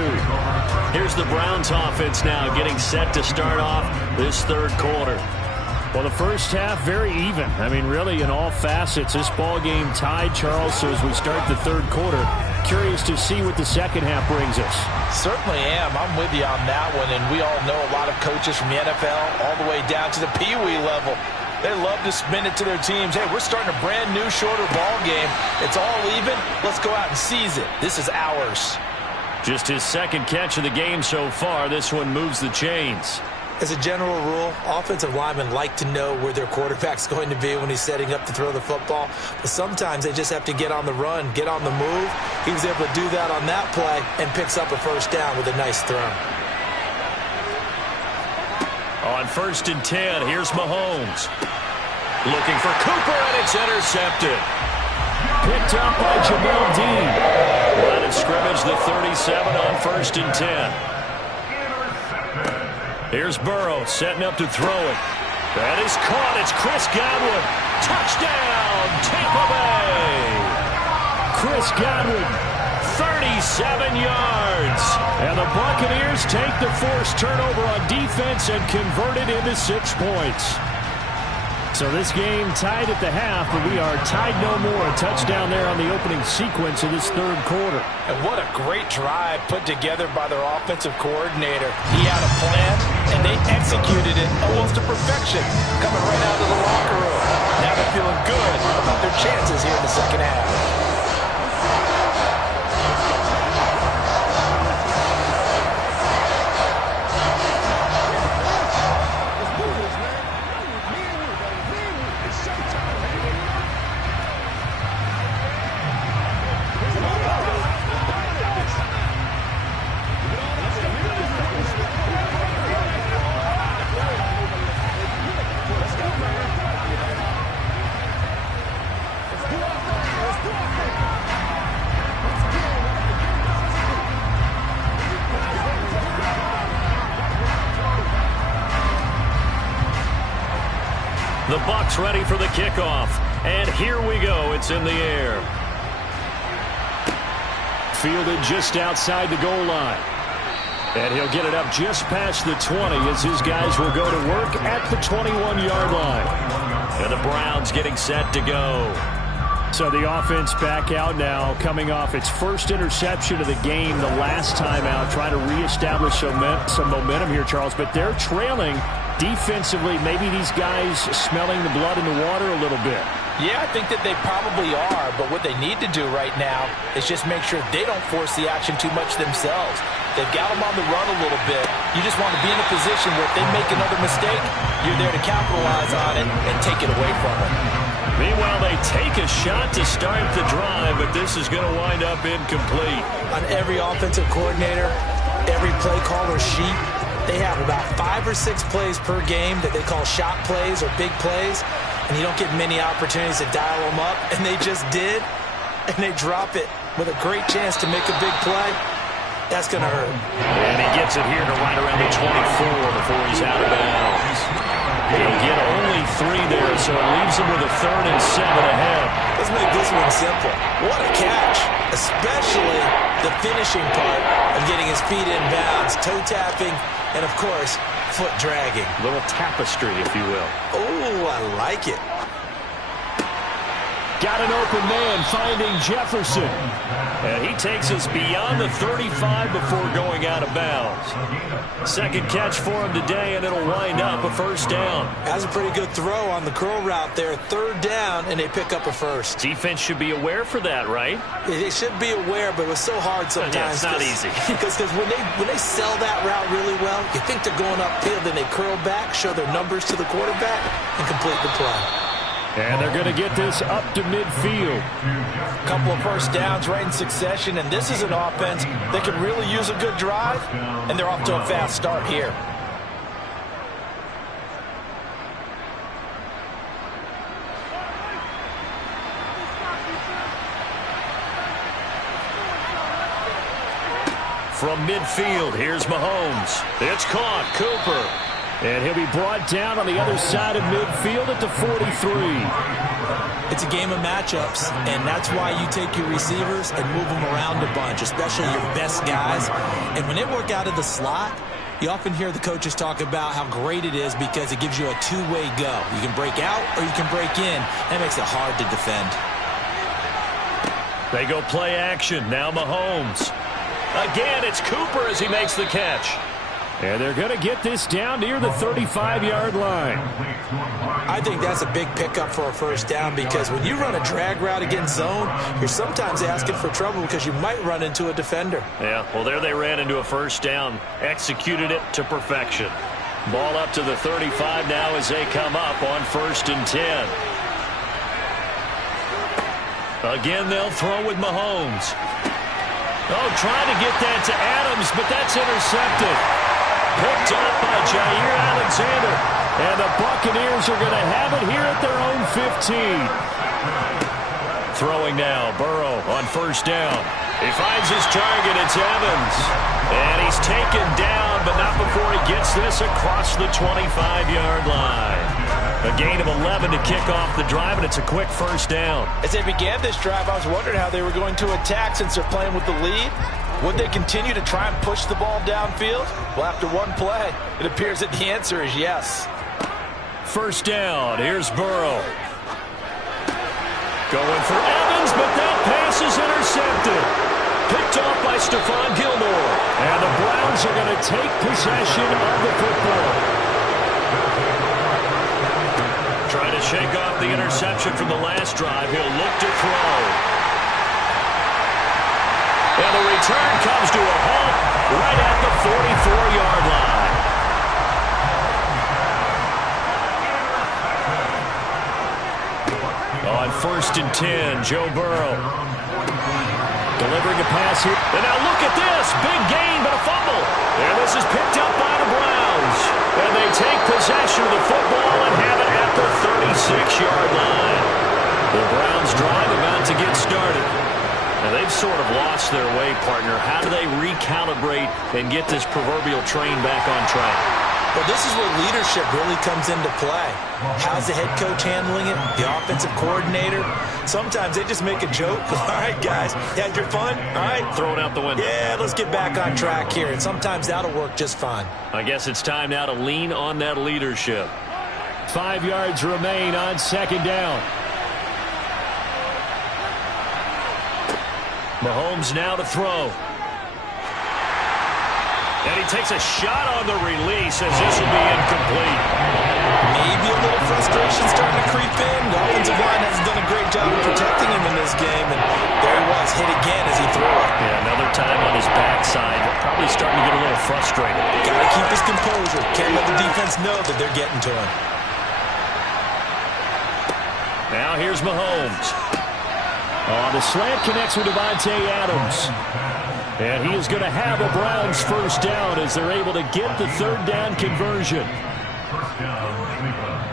Here's the Browns offense now getting set to start off this third quarter. Well, the first half, very even. I mean, really, in all facets, this ball game tied, Charles. So as we start the third quarter, curious to see what the second half brings us. Certainly am. I'm with you on that one. And we all know a lot of coaches from the NFL all the way down to the Pee-wee level. They love to spin it to their teams. Hey, we're starting a brand new, shorter ball game. It's all even. Let's go out and seize it. This is ours. Just his second catch of the game so far. This one moves the chains. As a general rule, offensive linemen like to know where their quarterback's going to be when he's setting up to throw the football. But sometimes they just have to get on the run, get on the move. He was able to do that on that play and picks up a first down with a nice throw. On 1st and 10, here's Mahomes. Looking for Cooper, and it's intercepted. Picked up by Jamel Dean. Line of scrimmage, the 37 on 1st and 10. Here's Burrow setting up to throw it. That is caught. It's Chris Godwin. Touchdown, Tampa Bay. Chris Godwin, 37 yards. And the Buccaneers take the forced turnover on defense and convert it into 6 points. So this game tied at the half, but we are tied no more. A touchdown there on the opening sequence of this third quarter. And what a great drive put together by their offensive coordinator. He had a plan, and they executed it almost to perfection, coming right out of the locker room. Now they're feeling good about their chances here in the second half. The Bucs ready for the kickoff. And here we go. It's in the air. Fielded just outside the goal line. And he'll get it up just past the 20 as his guys will go to work at the 21-yard line. And the Browns getting set to go. So the offense back out now, coming off its first interception of the game the last time out, trying to reestablish some momentum here, Charles. But they're trailing defensively. Maybe these guys smelling the blood in the water a little bit. Yeah, I think that they probably are, but what they need to do right now is just make sure they don't force the action too much themselves. They've got them on the run a little bit. You just want to be in a position where if they make another mistake, you're there to capitalize on it and take it away from them. Meanwhile, they take a shot to start the drive, but this is going to wind up incomplete. On every offensive coordinator, every play caller sheet, they have about 5 or 6 plays per game that they call shot plays or big plays, and you don't get many opportunities to dial them up, and they just did, and they drop it with a great chance to make a big play. That's going to hurt. And he gets it here to right around the 24 before he's out of bounds. He'll get only 3 there, so it leaves him with a 3rd and 7 ahead. Let's make this one simple. What a catch, especially the finishing part of getting his feet in bounds, toe tapping, and, of course, foot dragging. A little tapestry, if you will. Oh, I like it. Got an open man finding Jefferson. And he takes us beyond the 35 before going out of bounds. Second catch for him today, and it'll wind up a first down. That's a pretty good throw on the curl route there. 3rd down, and they pick up a first. Defense should be aware for that, right? They should be aware, but it was so hard sometimes. Yeah, it's not easy. Because when they sell that route really well, you think they're going upfield, then they curl back, show their numbers to the quarterback, and complete the play. And they're going to get this up to midfield. A couple of first downs right in succession, and this is an offense that can really use a good drive, and they're off to a fast start here. From midfield, here's Mahomes. It's caught. Cooper. And he'll be brought down on the other side of midfield at the 43. It's a game of matchups, and that's why you take your receivers and move them around a bunch, especially your best guys. And when they work out of the slot, you often hear the coaches talk about how great it is because it gives you a two-way go. You can break out or you can break in. That makes it hard to defend. They go play action. Now Mahomes. Again, it's Cooper as he makes the catch. And they're going to get this down near the 35-yard line. I think that's a big pickup for a first down because when you run a drag route against zone, you're sometimes asking for trouble because you might run into a defender. Yeah, well, there they ran into a first down. Executed it to perfection. Ball up to the 35 now as they come up on 1st and 10. Again, they'll throw with Mahomes. Oh, trying to get that to Adams, but that's intercepted. Picked up by Jair Alexander. And the Buccaneers are going to have it here at their own 15. Throwing now, Burrow on 1st down. He finds his target, it's Evans. And he's taken down, but not before he gets this across the 25-yard line. A gain of 11 to kick off the drive, and it's a quick first down. As they began this drive, I was wondering how they were going to attack since they're playing with the lead. Would they continue to try and push the ball downfield? Well, after one play, it appears that the answer is yes. First down, here's Burrow. Going for Evans, but that pass is intercepted. Picked off by Stephon Gilmore. And the Browns are going to take possession of the football. Trying to shake off the interception from the last drive. He'll look to throw. And the return comes to a halt right at the 44-yard line. On 1st and 10, Joe Burrow. Delivering a pass here. And now look at this. Big gain, but a fumble. And this is picked up by the Browns. And they take possession of the football and have it at the 36-yard line. The Browns drive about to get started. Now they've sort of lost their way, partner. How do they recalibrate and get this proverbial train back on track? Well, this is where leadership really comes into play. How's the head coach handling it? The offensive coordinator? Sometimes they just make a joke. All right, guys, you had your fun? All right. Throw it out the window. Yeah, let's get back on track here. And sometimes that'll work just fine. I guess it's time now to lean on that leadership. 5 yards remain on 2nd down. Mahomes now to throw. And he takes a shot on the release as this will be incomplete. Maybe a little frustration starting to creep in. The offensive line hasn't done a great job of protecting him in this game, and there he was, hit again as he threw it. Yeah, another time on his backside. Probably starting to get a little frustrated. Got to keep his composure. Can't let the defense know that they're getting to him. Now here's Mahomes. The slant connects with Devontae Adams. And he is going to have a Browns first down as they're able to get the third down conversion. First down, Cleveland.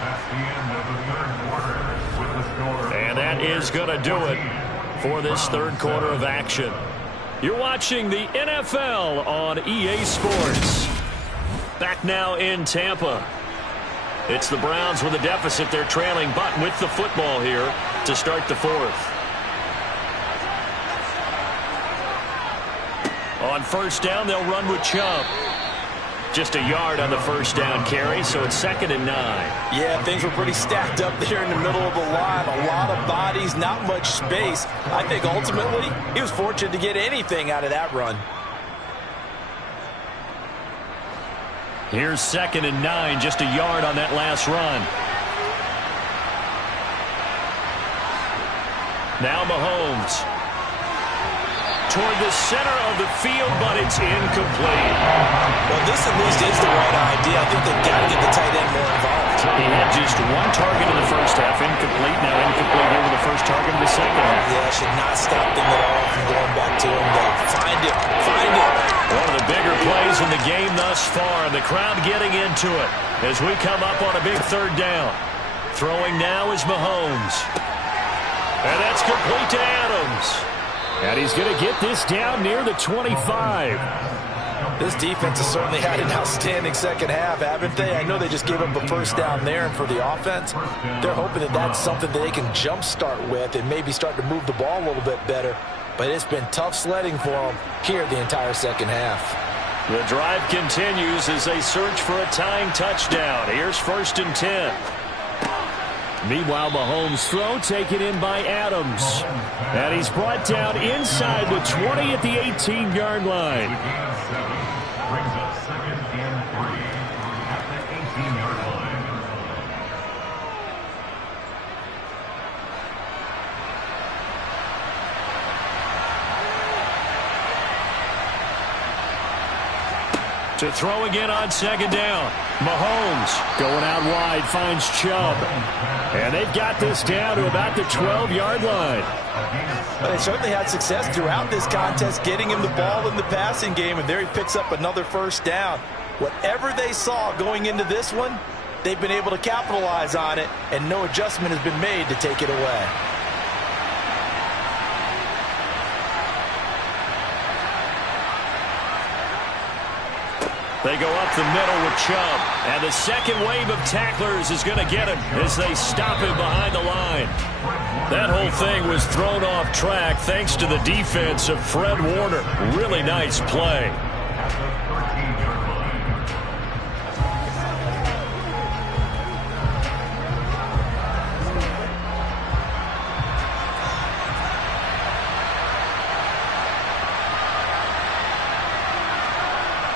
That's the end of the third quarter with the score. And that is going to do it for this third quarter of action. You're watching the NFL on EA Sports. Back now in Tampa. It's the Browns with a deficit. They're trailing, but with the football here to start the fourth. On first down, they'll run with Chubb. Just a yard on the first down carry, so it's 2nd and 9. Yeah, things were pretty stacked up there in the middle of the line. A lot of bodies, not much space. I think ultimately he was fortunate to get anything out of that run. Here's 2nd and 9, just a yard on that last run. Now Mahomes. Toward the center of the field, but it's incomplete. Well, this at least is the right idea. I think they've got to get the tight end more involved. He had just one target in the first half, incomplete. Now incomplete here with the first target in the second half. Yeah, should not stop them at all from going back to him, though. Find it. Find it. One of the bigger plays in the game thus far, and the crowd getting into it as we come up on a big third down. Throwing now is Mahomes. And that's complete to Adams. And he's going to get this down near the 25. This defense has certainly had an outstanding second half, haven't they? I know they just gave up a first down there, and for the offense, they're hoping that that's something that they can jumpstart with and maybe start to move the ball a little bit better. But it's been tough sledding for them here the entire second half. The drive continues as they search for a tying touchdown. Here's 1st and 10. Meanwhile, Mahomes' throw taken in by Adams. And he's brought down inside the 20 at the 18-yard line. Brings up 2nd and 3 at the 18-yard line. To throw again on 2nd down. Mahomes going out wide, finds Chubb. And they've got this down to about the 12-yard line. But they certainly had success throughout this contest getting him the ball in the passing game, and there he picks up another first down. Whatever they saw going into this one, they've been able to capitalize on it, and no adjustment has been made to take it away. They go up the middle with Chubb. And the second wave of tacklers is going to get him as they stop him behind the line. That whole thing was thrown off track thanks to the defense of Fred Warner. Really nice play. At the 13-yard line.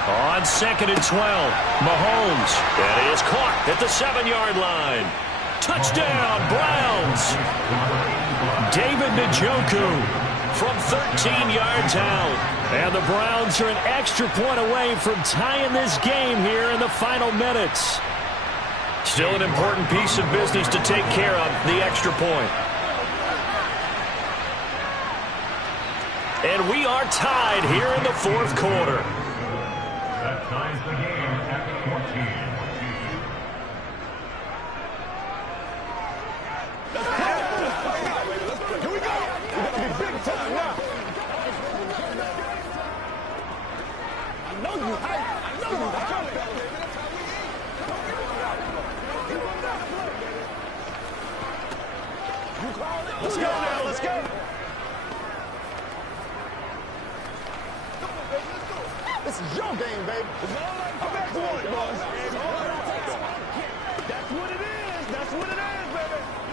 On 2nd and 12, Mahomes. And he is caught at the 7-yard line. Touchdown, Browns. David Njoku from 13 yards out. And the Browns are an extra point away from tying this game here in the final minutes. Still an important piece of business to take care of, the extra point. And we are tied here in the fourth quarter. That ties the game at 14. Here we go. We're going to be big time now. I know you hype. I know you hype. Let's go now. Let's go. This is your game, baby. I'm back to it, boys. That's what it is. That's what it is, baby.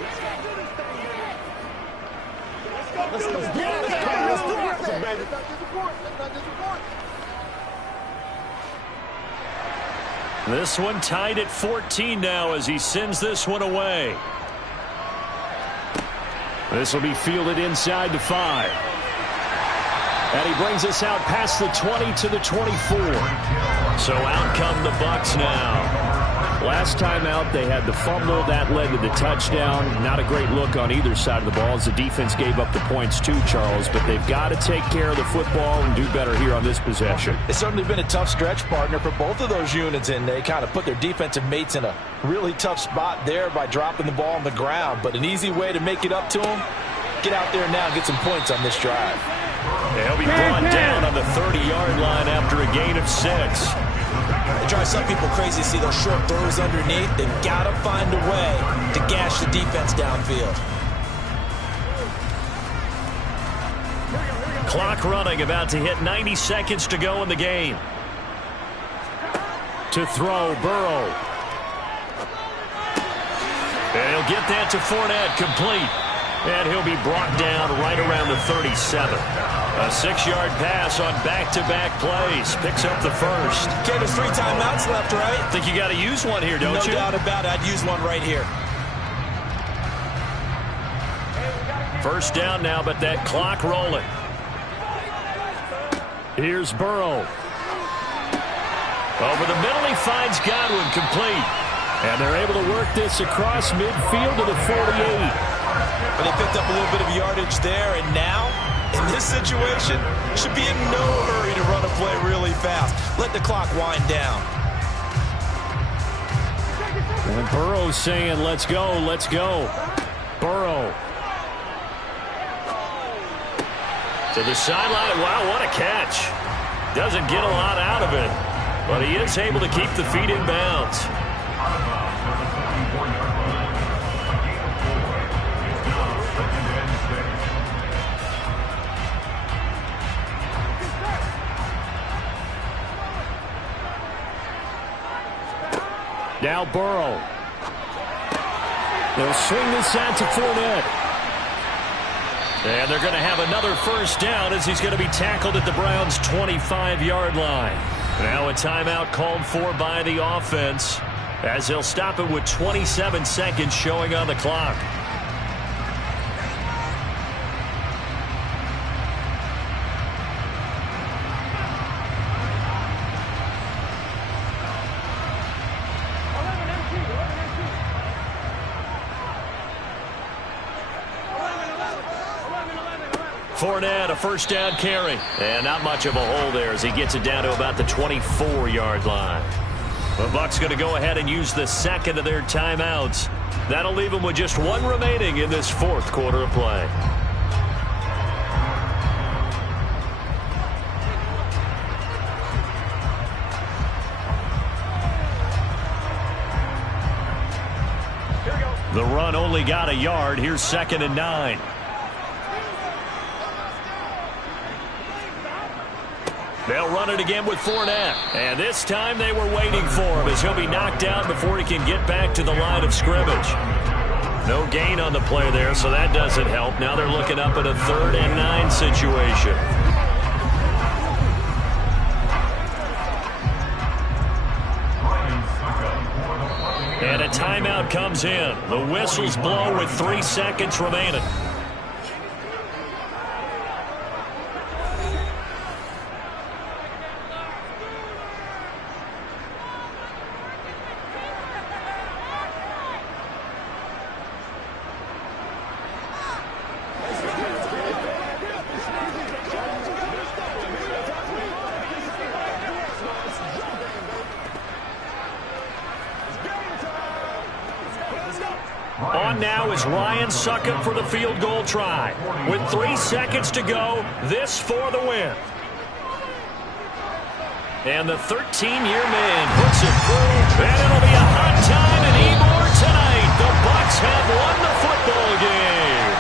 Let's get let's do it, baby. Let's not disappoint. This one tied at 14 now as he sends this one away. This will be fielded inside the 5. And he brings us out past the 20 to the 24. So out come the Bucs now. Last time out, they had the fumble. That led to the touchdown. Not a great look on either side of the ball as the defense gave up the points too, Charles. But they've got to take care of the football and do better here on this possession. It's certainly been a tough stretch, partner, for both of those units, and they kind of put their defensive mates in a really tough spot there by dropping the ball on the ground. But an easy way to make it up to them, get out there now and get some points on this drive. He'll be brought down on the 30-yard line after a gain of 6. It drives some people crazy to see those short throws underneath. They've got to find a way to gash the defense downfield. Clock running, about to hit 90 seconds to go in the game. To throw, Burrow. And he'll get that to Fournette, complete. And he'll be brought down right around the 37. A 6-yard pass on back-to-back plays. Picks up the first. Okay, there's 3 timeouts left, right? I think you got to use one here, don't you? No doubt about it. I'd use one right here. First down now, but that clock rolling. Here's Burrow. Over the middle, he finds Godwin, complete. And they're able to work this across midfield to the 48. But they picked up a little bit of yardage there, and now, in this situation, should be in no hurry to run a play really fast. Let the clock wind down. And Burrow's saying, let's go, let's go. Burrow. To the sideline. Wow, what a catch. Doesn't get a lot out of it, but he is able to keep the feet in bounds. Now Burrow. They'll swing this out to Fournette. And they're going to have another first down as he's going to be tackled at the Browns' 25-yard line. Now a timeout called for by the offense as they'll stop it with 27 seconds showing on the clock. Fournette, a first down carry. And not much of a hole there as he gets it down to about the 24-yard line. The Bucs going to go ahead and use the second of their timeouts. That'll leave them with just one remaining in this fourth quarter of play. The run only got a yard. Here's 2nd and 9. They'll run it again with Fournette. And this time they were waiting for him as he'll be knocked out before he can get back to the line of scrimmage. No gain on the play there, so that doesn't help. Now they're looking up at a 3rd and 9 situation. And a timeout comes in. The whistles blow with 3 seconds remaining. On now is Ryan Succop for the field goal try. With 3 seconds to go, this for the win. And the 13-year man puts it through, and it'll be a hot time in Ybor tonight. The Bucs have won the football game.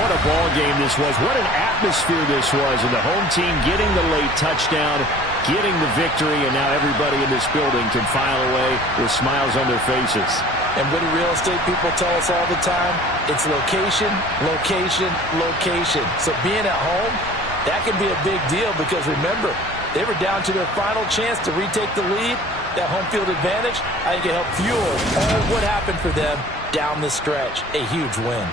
What a ball game this was. What an atmosphere this was. And the home team getting the late touchdown, getting the victory, and now everybody in this building can file away with smiles on their faces. And what do real estate people tell us all the time? It's location, location, location. So being at home, that can be a big deal because remember, they were down to their final chance to retake the lead. That home field advantage, I think it helped fuel all what happened for them down the stretch. A huge win.